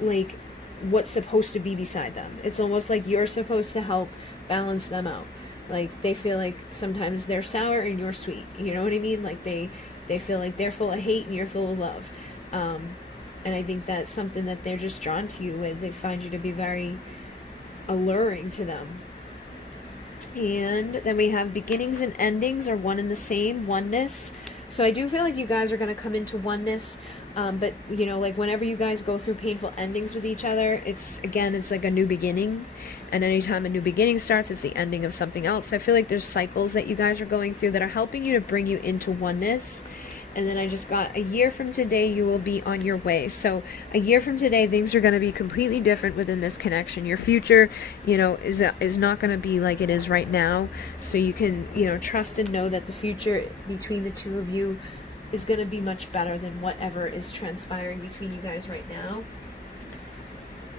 like what's supposed to be beside them. It's almost like you're supposed to help balance them out. Like they feel like sometimes they're sour and you're sweet. You know what I mean? Like they feel like they're full of hate and you're full of love. And I think that's something that they're just drawn to you with. They find you to be very alluring to them. And then we have beginnings and endings are one and the same, oneness. So I do feel like you guys are going to come into oneness. But, like whenever you guys go through painful endings with each other, it's like a new beginning. And anytime a new beginning starts, it's the ending of something else. So I feel like there's cycles that you guys are going through that are helping you to bring you into oneness. And then I just got, a year from today, you will be on your way. So a year from today, things are going to be completely different within this connection. Your future, is not going to be like it is right now. So you can, trust and know that the future between the two of you is going to be much better than whatever is transpiring between you guys right now.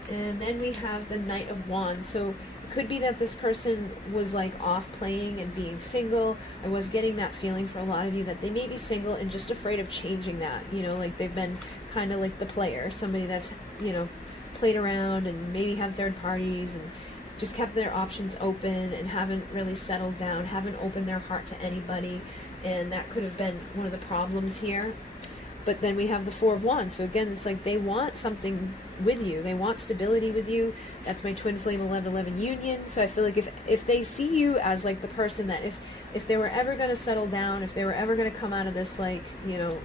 And then we have the Knight of Wands. So it could be that this person was like off playing and being single. I was getting that feeling for a lot of you that they may be single and just afraid of changing that. Like they've been kind of like the player, somebody that's, played around and maybe had third parties and just kept their options open and haven't really settled down, haven't opened their heart to anybody. And that could have been one of the problems here. But then we have the Four of Wands. So again, it's like they want something with you. They want stability with you. That's my twin flame 11-11 union. So I feel like if they see you as like the person that if they were ever going to settle down, if they were ever going to come out of this like,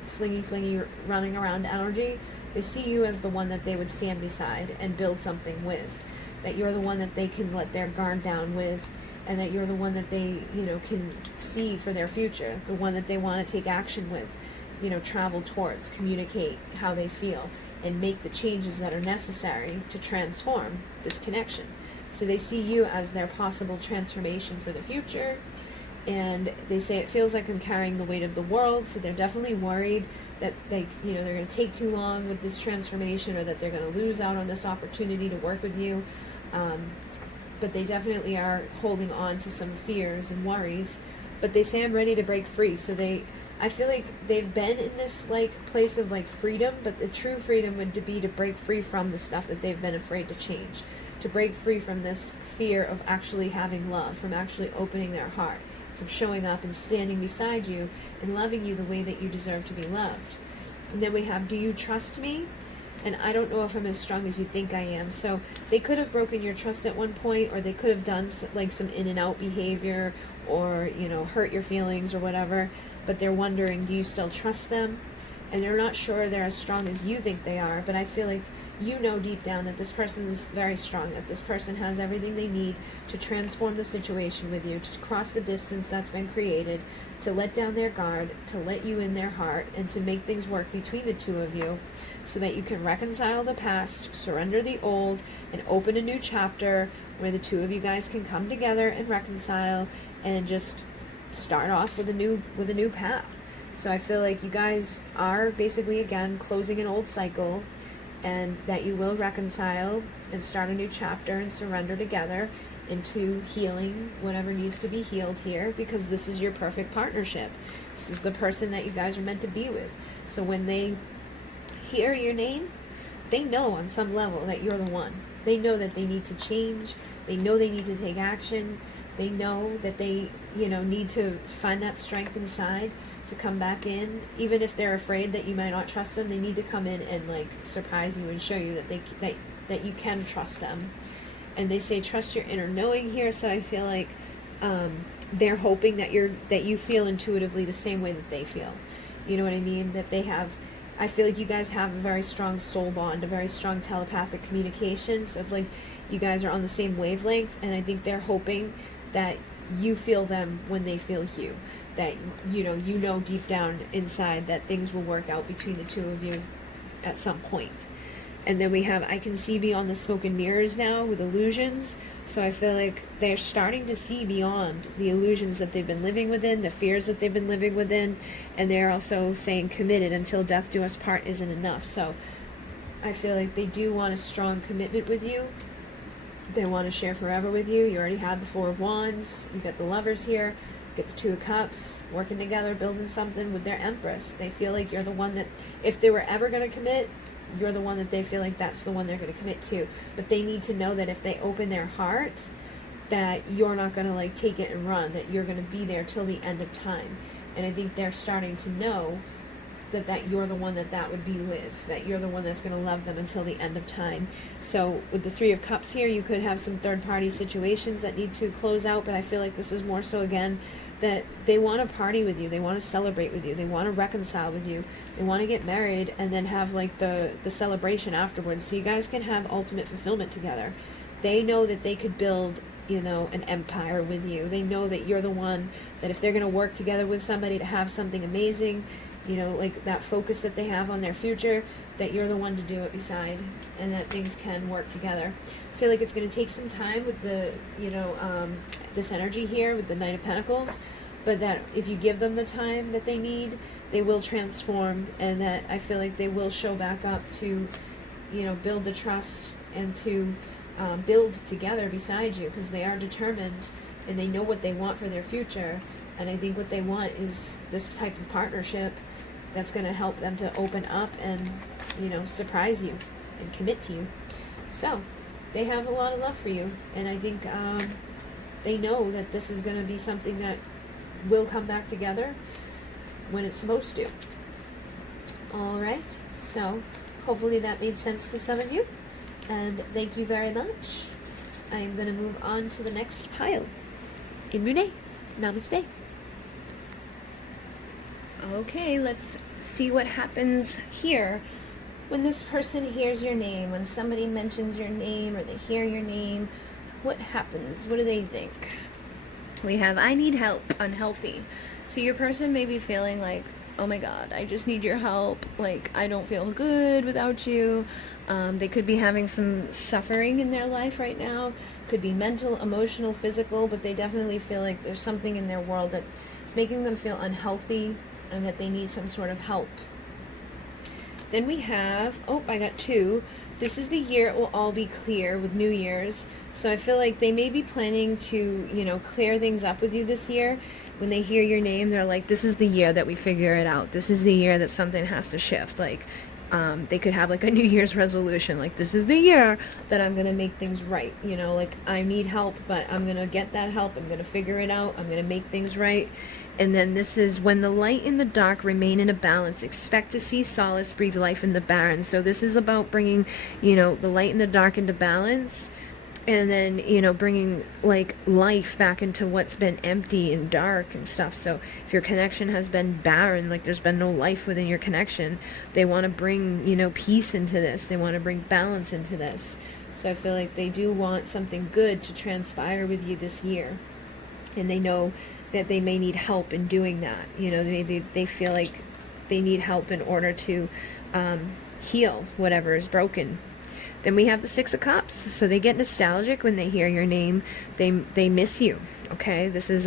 flingy running around energy, they see you as the one that they would stand beside and build something with. That you're the one that they can let their guard down with, and that you're the one that they, can see for their future, the one that they want to take action with, travel towards, communicate how they feel, and make the changes that are necessary to transform this connection. So they see you as their possible transformation for the future, and they say it feels like I'm carrying the weight of the world, so they're definitely worried that they're going to take too long with this transformation, or that they're going to lose out on this opportunity to work with you. But they definitely are holding on to some fears and worries. But they say I'm ready to break free. So I feel like they've been in this place of freedom, but the true freedom would be to break free from the stuff that they've been afraid to change, to break free from this fear of actually having love, from actually opening their heart, from showing up and standing beside you and loving you the way that you deserve to be loved. And then we have, do you trust me? And I don't know if I'm as strong as you think I am. So they could have broken your trust at one point, or they could have done some in and out behavior, or hurt your feelings or whatever, but they're wondering, do you still trust them? And they're not sure they're as strong as you think they are, but I feel like deep down that this person is very strong, that this person has everything they need to transform the situation with you, to cross the distance that's been created, to let down their guard, to let you in their heart, and to make things work between the two of you so that you can reconcile the past, surrender the old, and open a new chapter where the two of you guys can come together and reconcile and just start off with a new path. So I feel like you guys are basically, again, closing an old cycle, and that you will reconcile and start a new chapter and surrender together into healing whatever needs to be healed here, because this is your perfect partnership. This is the person that you guys are meant to be with. So when they hear your name, they know on some level that you're the one. They know that they need to change. They know they need to take action. They know that they, need to find that strength inside to come back in. Even if they're afraid that you might not trust them, they need to come in and surprise you and show you that that you can trust them. And they say trust your inner knowing here. So I feel like they're hoping that you feel intuitively the same way that they feel. You know what I mean? That they have. I feel like you guys have a very strong soul bond, a very strong telepathic communication. So it's like you guys are on the same wavelength, and I think they're hoping that you feel them when they feel you. That you know deep down inside that things will work out between the two of you at some point. And then we have, I can see beyond the smoke and mirrors now with illusions. So I feel like they're starting to see beyond the illusions that they've been living within, the fears that they've been living within. And they're also saying committed until death do us part isn't enough. So I feel like they do want a strong commitment with you. They want to share forever with you. You already have the Four of Wands. You got the Lovers here. You get the Two of Cups, working together, building something with their Empress. They feel like you're the one that, if they were ever going to commit, you're the one that they feel like that's the one they're going to commit to. But they need to know that if they open their heart, that you're not going to take it and run, that you're going to be there till the end of time. And I think they're starting to know that you're the one that would be with, that you're the one that's going to love them until the end of time. So with the Three of Cups here, you could have some third-party situations that need to close out, but I feel like this is more so, again, that they want to party with you, they want to celebrate with you, they want to reconcile with you, they want to get married and then have the celebration afterwards, so you guys can have ultimate fulfillment together. They know that they could build an empire with you. They know that you're the one that if they're going to work together with somebody to have something amazing, that focus that they have on their future, that you're the one to do it beside, and that things can work together. I feel like it's going to take some time with the, this energy here with the Knight of Pentacles, but that if you give them the time that they need, they will transform, and that I feel like they will show back up to, build the trust and to build together beside you, because they are determined and they know what they want for their future. And I think what they want is this type of partnership that's going to help them to open up and, surprise you and commit to you. So they have a lot of love for you. And I think they know that this is going to be something that will come back together when it's supposed to. All right. So hopefully that made sense to some of you. And thank you very much. I am going to move on to the next pile. Imune. Namaste. Okay, let's see what happens here. When this person hears your name, when somebody mentions your name or they hear your name, what happens? What do they think? We have I need help, unhealthy. So your person may be feeling like, oh my God, I just need your help. Like, I don't feel good without you. They could be having some suffering in their life right now. Could be mental, emotional, physical, but they definitely feel like there's something in their world that is making them feel unhealthy and that they need some sort of help. Then we have, oh, I got two. This is the year it will all be clear with New Year's. So I feel like they may be planning to, you know, clear things up with you this year. When they hear your name, they're like, this is the year that we figure it out. This is the year that something has to shift. Like, they could have like a New Year's resolution. Like, this is the year that I'm going to make things right. You know, like, I need help, but I'm going to get that help. I'm going to figure it out. I'm going to make things right. And then this is when the light and the dark remain in a balance. Expect to see solace, breathe life in the barren. So this is about bringing, you know, the light and the dark into balance. And then, you know, bringing like life back into what's been empty and dark and stuff. So if your connection has been barren, like there's been no life within your connection, they want to bring, you know, peace into this. They want to bring balance into this. So I feel like they do want something good to transpire with you this year. And they know that they may need help in doing that. You know, they feel like they need help in order to heal whatever is broken. Then we have the Six of Cups. So they get nostalgic when they hear your name. They miss you, okay? This is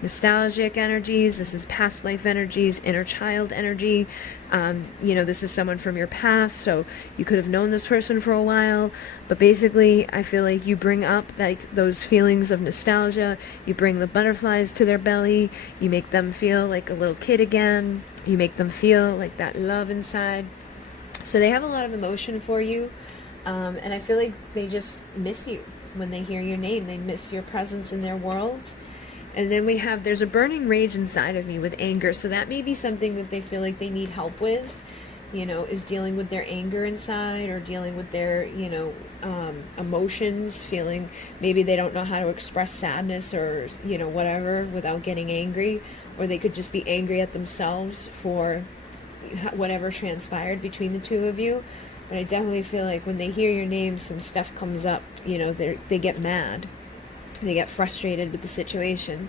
nostalgic energies. This is past life energies, inner child energy. You know, this is someone from your past, so you could have known this person for a while. But basically, I feel like you bring up like those feelings of nostalgia. You bring the butterflies to their belly. You make them feel like a little kid again. You make them feel like that love inside. So they have a lot of emotion for you. And I feel like they just miss you when they hear your name. They miss your presence in their world. And then we have, there's a burning rage inside of me with anger. So that may be something that they feel like they need help with, you know, is dealing with their anger inside or dealing with their, you know, emotions, feeling maybe they don't know how to express sadness or, you know, whatever without getting angry. Or they could just be angry at themselves for whatever transpired between the two of you. But I definitely feel like when they hear your name, some stuff comes up, you know, they get mad. They get frustrated with the situation.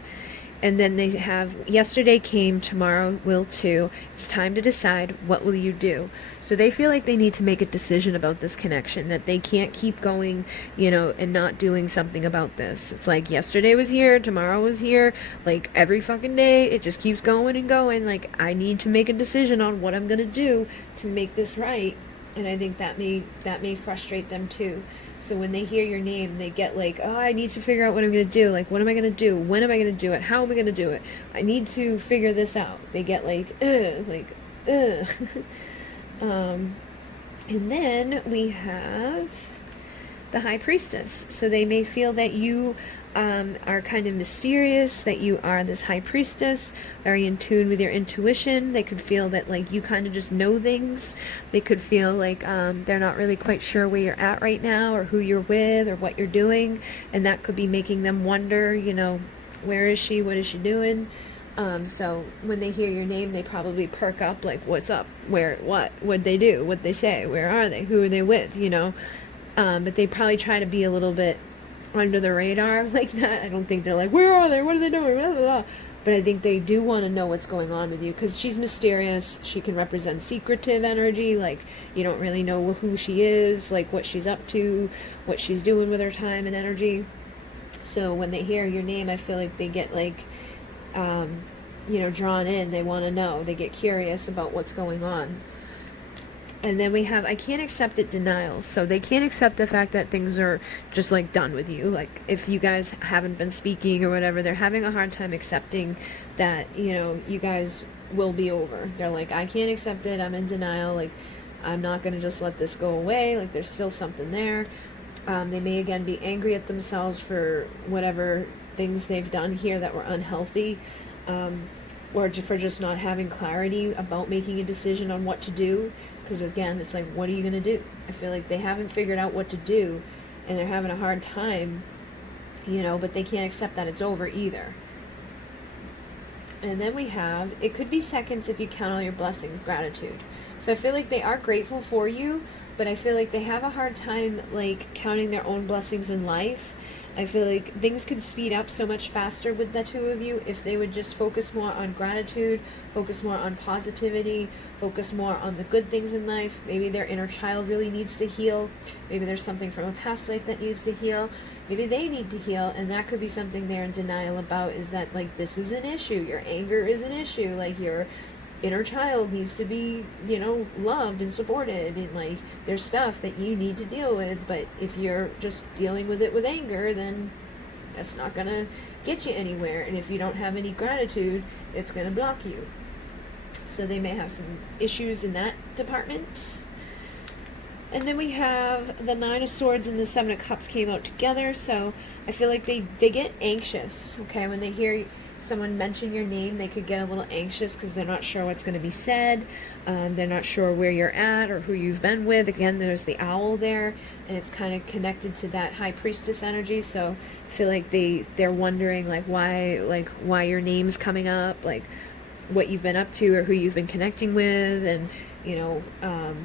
And then they have, yesterday came, tomorrow will too. It's time to decide, what will you do? So they feel like they need to make a decision about this connection, that they can't keep going, you know, and not doing something about this. It's like yesterday was here, tomorrow was here, like every fucking day, it just keeps going and going. Like, I need to make a decision on what I'm going to do to make this right. And I think that may frustrate them too. So when they hear your name, they get like, oh, I need to figure out what I'm going to do. Like, what am I going to do? When am I going to do it? How am I going to do it? I need to figure this out. They get like, ugh. And then we have the High Priestess. So they may feel that you are kind of mysterious, that you are this High Priestess, very in tune with your intuition. They could feel that like you kind of just know things. They could feel like they're not really quite sure where you're at right now or who you're with or what you're doing, and that could be making them wonder, you know, where is she, what is she doing? So when they hear your name, they probably perk up like, what's up, where, what'd they do, what'd they say, where are they, who are they with, you know? But they probably try to be a little bit under the radar like that. I don't think they're like, where are they, what are they doing, blah, blah, blah. But I think they do want to know what's going on with you, because she's mysterious. She can represent secretive energy, like you don't really know who she is, like what she's up to, what she's doing with her time and energy. So when they hear your name, I feel like they get like you know, drawn in. They want to know, they get curious about what's going on. And then we have, I can't accept it, denials. So they can't accept the fact that things are just like done with you. Like if you guys haven't been speaking or whatever, they're having a hard time accepting that, you know, you guys will be over. They're like, I can't accept it. I'm in denial. Like, I'm not going to just let this go away. Like there's still something there. They may again be angry at themselves for whatever things they've done here that were unhealthy. Or for just not having clarity about making a decision on what to do. Because again, it's like, what are you going to do? I feel like they haven't figured out what to do, and they're having a hard time, you know, but they can't accept that it's over either. And then we have, it could be seconds if you count all your blessings, gratitude. So I feel like they are grateful for you, but I feel like they have a hard time like counting their own blessings in life. I feel like things could speed up so much faster with the two of you if they would just focus more on gratitude, focus more on positivity, focus more on the good things in life. Maybe their inner child really needs to heal. Maybe there's something from a past life that needs to heal. Maybe they need to heal, and that could be something they're in denial about, is that, like, this is an issue. Your anger is an issue. Like, your inner child needs to be, you know, loved and supported, and, like, there's stuff that you need to deal with. But if you're just dealing with it with anger, then that's not gonna get you anywhere. And if you don't have any gratitude, it's gonna block you. So they may have some issues in that department. And then we have the Nine of Swords and the Seven of Cups came out together. So I feel like they get anxious, okay? When they hear someone mention your name, they could get a little anxious because they're not sure what's going to be said. They're not sure where you're at or who you've been with. Again, there's the owl there, and it's kind of connected to that High Priestess energy. So I feel like they're wondering, like, why your name's coming up, like what you've been up to or who you've been connecting with. And, you know,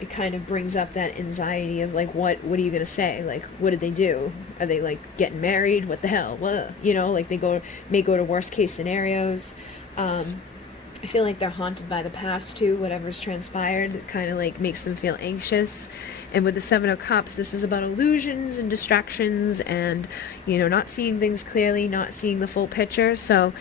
it kind of brings up that anxiety of, like, what are you gonna say? Like, what did they do? Are they, like, getting married? What the hell? What? You know, like, they may go to worst case scenarios. I feel like they're haunted by the past too. Whatever's transpired, it kind of, like, makes them feel anxious. And with the Seven of Cups, this is about illusions and distractions and, you know, not seeing things clearly, not seeing the full picture. So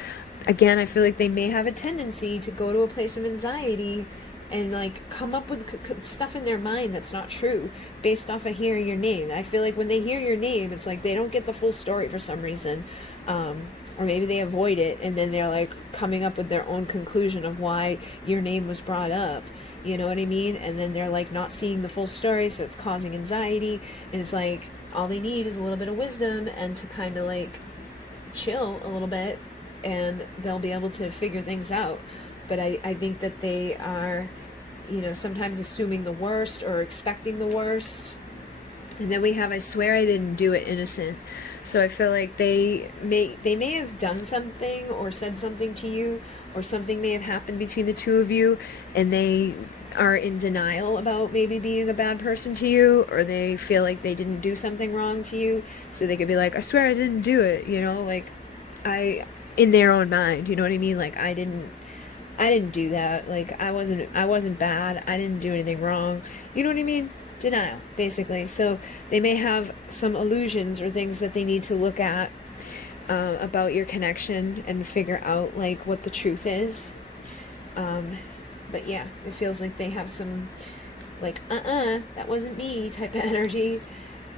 again, I feel like they may have a tendency to go to a place of anxiety and, like, come up with stuff in their mind that's not true based off of hearing your name. I feel like when they hear your name, it's like they don't get the full story for some reason. Or maybe they avoid it, and then they're, like, coming up with their own conclusion of why your name was brought up. You know what I mean? And then they're, like, not seeing the full story, so it's causing anxiety. And it's like all they need is a little bit of wisdom and to kind of, like, chill a little bit, and they'll be able to figure things out. But I think that they are, you know, sometimes assuming the worst or expecting the worst. And then we have, I swear I didn't do it, innocent. So I feel like they may have done something or said something to you, or something may have happened between the two of you, and they are in denial about maybe being a bad person to you, or they feel like they didn't do something wrong to you. So they could be like, I swear I didn't do it, you know, like, in their own mind, you know what I mean? Like, I didn't do that. Like, I wasn't bad. I didn't do anything wrong. You know what I mean? Denial, basically. So they may have some illusions or things that they need to look at about your connection and figure out, like, what the truth is. But yeah, it feels like they have some, like, that wasn't me type of energy.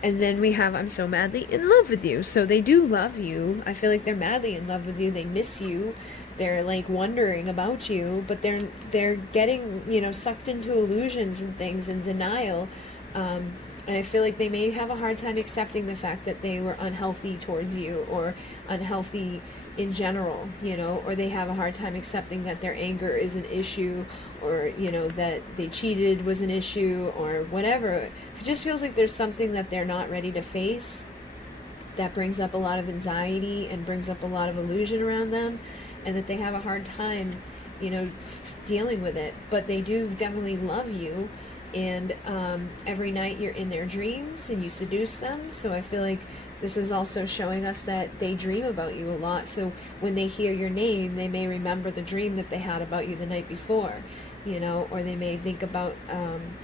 And then we have, I'm so madly in love with you. So they do love you. I feel like they're madly in love with you. They miss you. They're, like, wondering about you, but they're getting, you know, sucked into illusions and things and denial. And I feel like they may have a hard time accepting the fact that they were unhealthy towards you, or unhealthy in general, you know, or they have a hard time accepting that their anger is an issue, or, you know, that they cheated was an issue, or whatever. It just feels like there's something that they're not ready to face that brings up a lot of anxiety and brings up a lot of illusion around them, and that they have a hard time, you know, dealing with it. But they do definitely love you, and every night you're in their dreams and you seduce them. So I feel like this is also showing us that they dream about you a lot. So when they hear your name, they may remember the dream that they had about you the night before, you know, or they may think about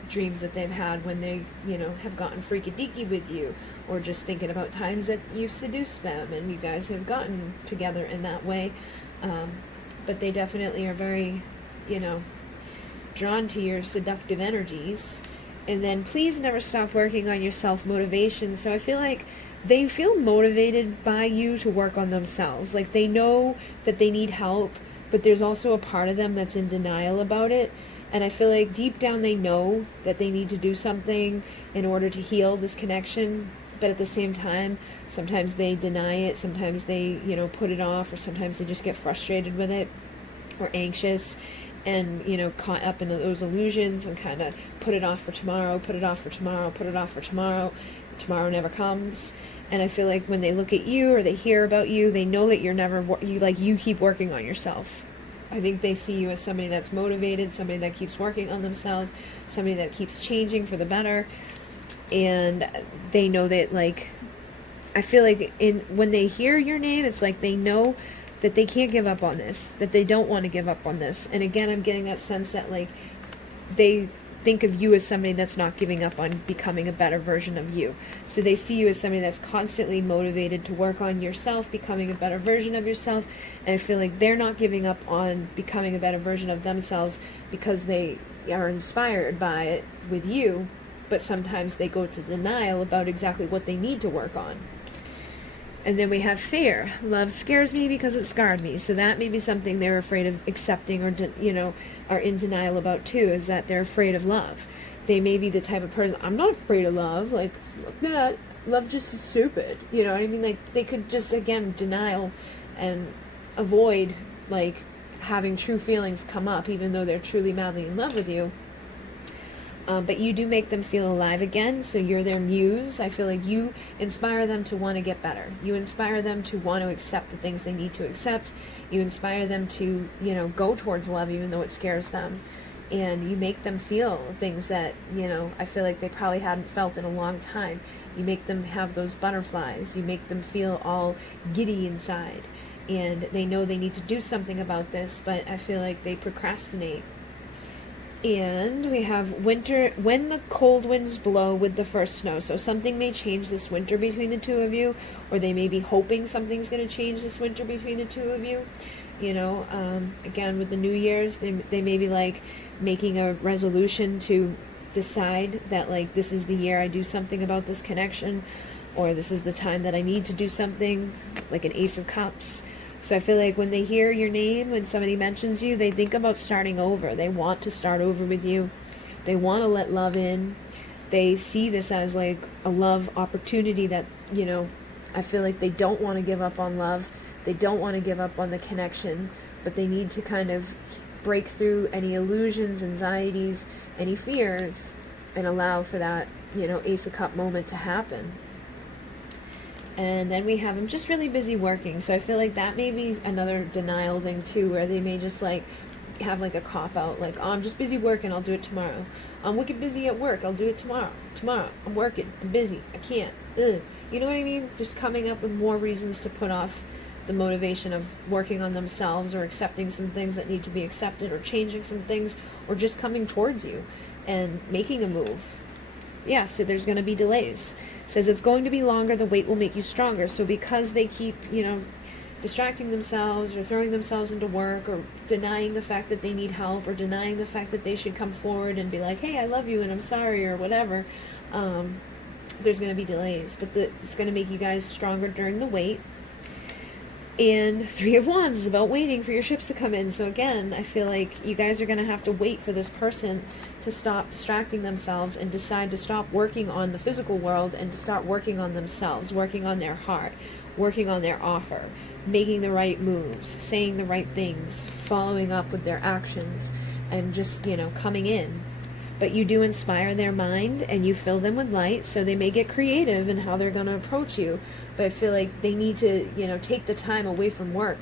dreams that they've had when they, you know, have gotten freaky deaky with you, or just thinking about times that you've seduced them and you guys have gotten together in that way. But they definitely are very, you know, drawn to your seductive energies. And then please never stop working on your self-motivation. So I feel like they feel motivated by you to work on themselves. Like, they know that they need help, but there's also a part of them that's in denial about it. And I feel like deep down they know that they need to do something in order to heal this connection. But at the same time, sometimes they deny it, sometimes they, you know, put it off, or sometimes they just get frustrated with it or anxious and, you know, caught up in those illusions and kind of put it off for tomorrow, put it off for tomorrow, put it off for tomorrow. Tomorrow never comes. And I feel like when they look at you or they hear about you, they know that you're never, you keep working on yourself. I think they see you as somebody that's motivated, somebody that keeps working on themselves, somebody that keeps changing for the better. And they know that, like, I feel like when they hear your name, it's like they know that they can't give up on this, that they don't want to give up on this. And again, I'm getting that sense that like they think of you as somebody that's not giving up on becoming a better version of you. So they see you as somebody that's constantly motivated to work on yourself, becoming a better version of yourself. And I feel like they're not giving up on becoming a better version of themselves because they are inspired by it with you, but sometimes they go to denial about exactly what they need to work on. And then we have fear. Love scares me because it scarred me. So that may be something they're afraid of accepting or, are in denial about too, is that they're afraid of love. They may be the type of person, I'm not afraid of love. Like, look that. Love just is stupid. You know what I mean? Like, they could just, again, denial and avoid, like, having true feelings come up, even though they're truly madly in love with you. But you do make them feel alive again, so you're their muse. I feel like you inspire them to want to get better. You inspire them to want to accept the things they need to accept. You inspire them to, go towards love even though it scares them. And you make them feel things that, I feel like they probably hadn't felt in a long time. You make them have those butterflies. You make them feel all giddy inside. And they know they need to do something about this, but I feel like they procrastinate. And we have winter, when the cold winds blow with the first snow. So something may change this winter between the two of you, or they may be hoping something's going to change this winter between the two of you. Again, with the New Year's, they may be like making a resolution to decide that like this is the year I do something about this connection, or this is the time that I need to do something, like an Ace of Cups. So I feel like when they hear your name, when somebody mentions you, they think about starting over. They want to start over with you. They want to let love in. They see this as like a love opportunity that, I feel like they don't want to give up on love. They don't want to give up on the connection, but they need to kind of break through any illusions, anxieties, any fears, and allow for that, Ace of Cup moment to happen. And then we have them just really busy working. So I feel like that may be another denial thing too, where they may just like have like a cop out, like, oh, I'm just busy working, I'll do it tomorrow. I'm wicked busy at work, I'll do it tomorrow. Tomorrow, I'm working, I'm busy, I can't. Ugh. You know what I mean? Just coming up with more reasons to put off the motivation of working on themselves, or accepting some things that need to be accepted, or changing some things, or just coming towards you and making a move. Yeah, so there's going to be delays. It says it's going to be longer, the wait will make you stronger. So because they keep, distracting themselves or throwing themselves into work, or denying the fact that they need help, or denying the fact that they should come forward and be like, hey, I love you and I'm sorry, or whatever, there's going to be delays. But it's going to make you guys stronger during the wait. And Three of Wands is about waiting for your ships to come in. So again, I feel like you guys are going to have to wait for this person to stop distracting themselves and decide to stop working on the physical world and to start working on themselves, working on their heart, working on their offer, making the right moves, saying the right things, following up with their actions, and just, coming in. But you do inspire their mind and you fill them with light, so they may get creative in how they're going to approach you. But I feel like they need to, take the time away from work.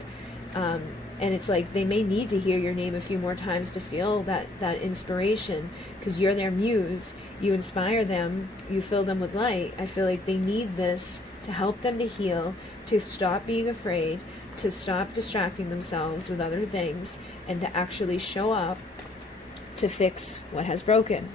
And it's like they may need to hear your name a few more times to feel that inspiration, because you're their muse. You inspire them, you fill them with light. I feel like they need this to help them to heal, to stop being afraid, to stop distracting themselves with other things, and to actually show up to fix what has broken.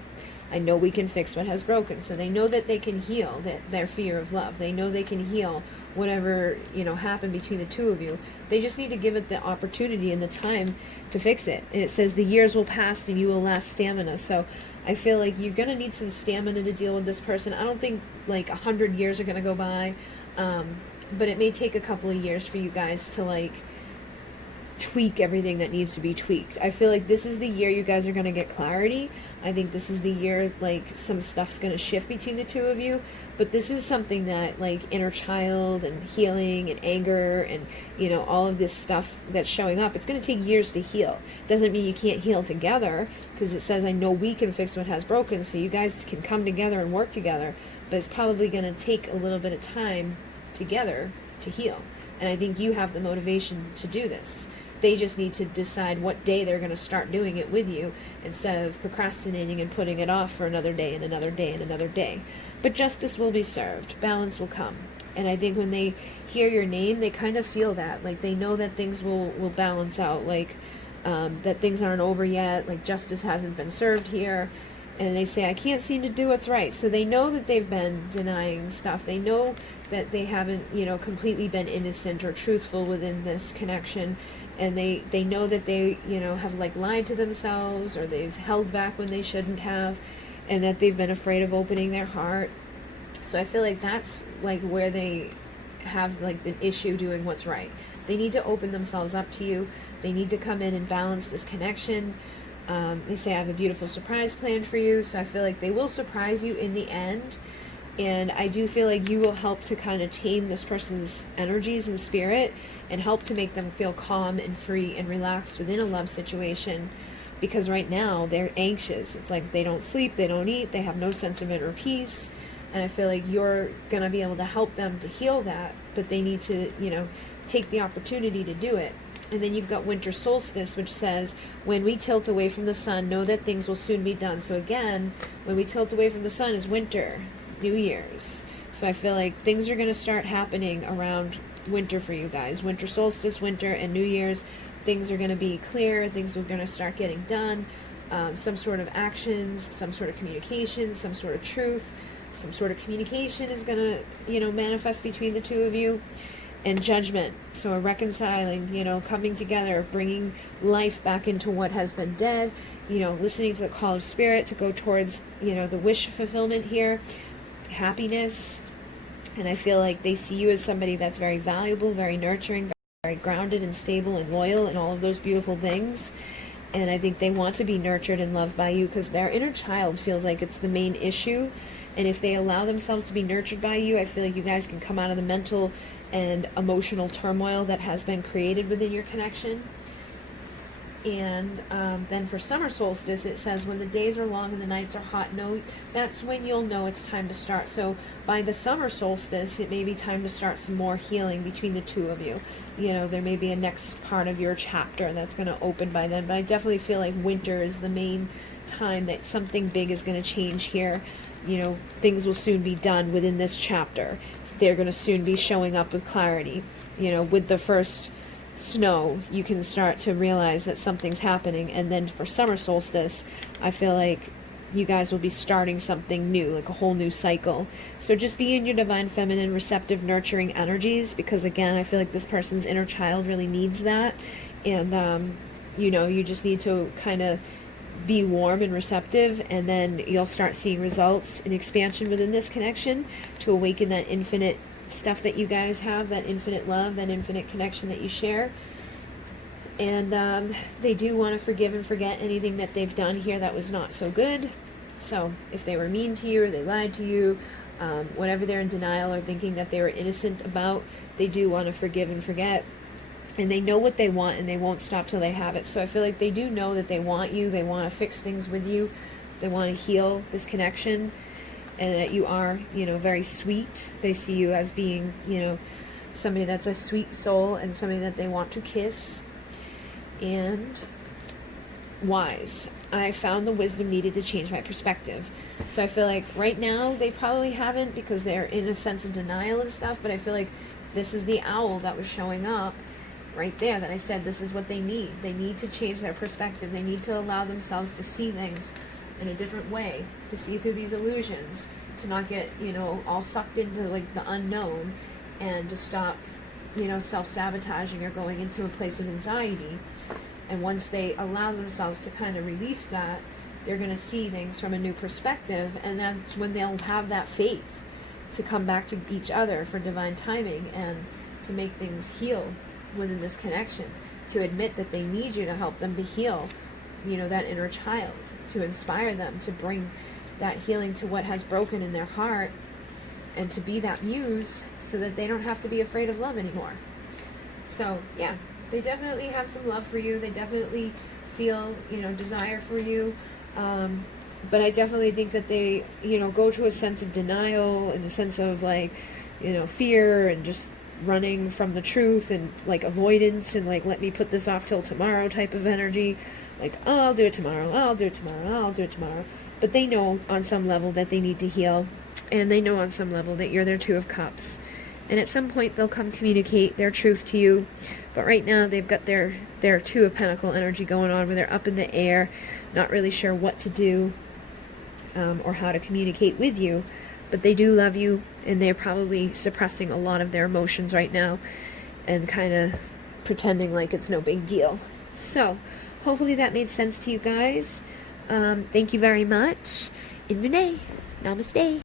I know we can fix what has broken. So they know that they can heal their fear of love. They know they can heal whatever, happened between the two of you. They just need to give it the opportunity and the time to fix it. And it says the years will pass and you will last stamina. So I feel like you're going to need some stamina to deal with this person. I don't think like 100 years are going to go by. But it may take a couple of years for you guys to like tweak everything that needs to be tweaked. I feel like this is the year you guys are going to get clarity. I think this is the year like some stuff's going to shift between the two of you. But this is something that like inner child and healing and anger and all of this stuff that's showing up, it's going to take years to heal. Doesn't mean you can't heal together, because it says I know we can fix what has broken, so you guys can come together and work together. But it's probably going to take a little bit of time together to heal. And I think you have the motivation to do this. They just need to decide what day they're going to start doing it with you, instead of procrastinating and putting it off for another day and another day and another day. But justice will be served. Balance will come. And I think when they hear your name, they kind of feel that. Like, they know that things will balance out. Like, that things aren't over yet. Like, justice hasn't been served here. And they say, I can't seem to do what's right. So they know that they've been denying stuff. They know that they haven't, completely been innocent or truthful within this connection. And they know that they, have, like, lied to themselves, or they've held back when they shouldn't have, and that they've been afraid of opening their heart. So I feel like that's, like, where they have, like, the issue doing what's right. They need to open themselves up to you. They need to come in and balance this connection. They say, I have a beautiful surprise planned for you. So I feel like they will surprise you in the end. And I do feel like you will help to kind of tame this person's energies and spirit, and help to make them feel calm and free and relaxed within a love situation. Because right now they're anxious. It's like they don't sleep, they don't eat, they have no sense of inner peace. And I feel like you're going to be able to help them to heal that, but they need to, take the opportunity to do it. And then you've got winter solstice, which says, when we tilt away from the sun, know that things will soon be done. So again, when we tilt away from the sun is winter, New Year's. So I feel like things are going to start happening around winter for you guys. Winter solstice, winter, and New Year's. Things are going to be clear. Things are going to start getting done. Some sort of actions, some sort of communication, some sort of truth, some sort of communication is going to, manifest between the two of you. And judgment. So a reconciling, coming together, bringing life back into what has been dead, listening to the call of spirit to go towards, the wish fulfillment here, happiness. And I feel like they see you as somebody that's very valuable, very nurturing, very grounded and stable and loyal and all of those beautiful things. And I think they want to be nurtured and loved by you, because their inner child feels like it's the main issue. And if they allow themselves to be nurtured by you, I feel like you guys can come out of the mental and emotional turmoil that has been created within your connection. And then for summer solstice, it says, when the days are long and the nights are hot, that's when you'll know it's time to start. So by the summer solstice, it may be time to start some more healing between the two of you. There may be a next part of your chapter that's going to open by then. But I definitely feel like winter is the main time that something big is going to change here. Things will soon be done within this chapter. They're going to soon be showing up with clarity. With the first snow, you can start to realize that something's happening. And then for summer solstice, I feel like you guys will be starting something new, like a whole new cycle. So just be in your divine feminine, receptive, nurturing energies, because again, I feel like this person's inner child really needs that. And, you just need to kind of be warm and receptive, and then you'll start seeing results and expansion within this connection to awaken that infinite stuff that you guys have, that infinite love, that infinite connection that you share. And they do want to forgive and forget anything that they've done here that was not so good. So if they were mean to you, or they lied to you, whatever they're in denial or thinking that they were innocent about, they do want to forgive and forget. And they know what they want, and they won't stop till they have it. So I feel like they do know that they want you. They want to fix things with you. They want to heal this connection, and that you are, very sweet. They see you as being, somebody that's a sweet soul, and somebody that they want to kiss. And wise. I found the wisdom needed to change my perspective. So I feel like right now they probably haven't, because they're in a sense of denial and stuff. But I feel like this is the owl that was showing up right there, that I said this is what they need. They need to change their perspective. They need to allow themselves to see things in a different way, to see through these illusions, to not get, all sucked into like the unknown, and to stop, self-sabotaging or going into a place of anxiety. And once they allow themselves to kind of release that, they're going to see things from a new perspective, and that's when they'll have that faith to come back to each other for divine timing, and to make things heal within this connection, to admit that they need you to help them to heal, that inner child, to inspire them to bring that healing to what has broken in their heart, and to be that muse so that they don't have to be afraid of love anymore. So yeah, they definitely have some love for you. They definitely feel, desire for you. But I definitely think that they, go to a sense of denial, and a sense of like, fear, and just running from the truth, and like avoidance, and like, let me put this off till tomorrow type of energy. Like, oh, I'll do it tomorrow, I'll do it tomorrow, I'll do it tomorrow. But they know on some level that they need to heal. And they know on some level that you're their Two of Cups. And at some point they'll come communicate their truth to you. But right now they've got their Two of Pentacle energy going on, where they're up in the air, not really sure what to do or how to communicate with you. But they do love you, and they're probably suppressing a lot of their emotions right now and kind of pretending like it's no big deal. So hopefully that made sense to you guys. Thank you very much. In Renee. Namaste.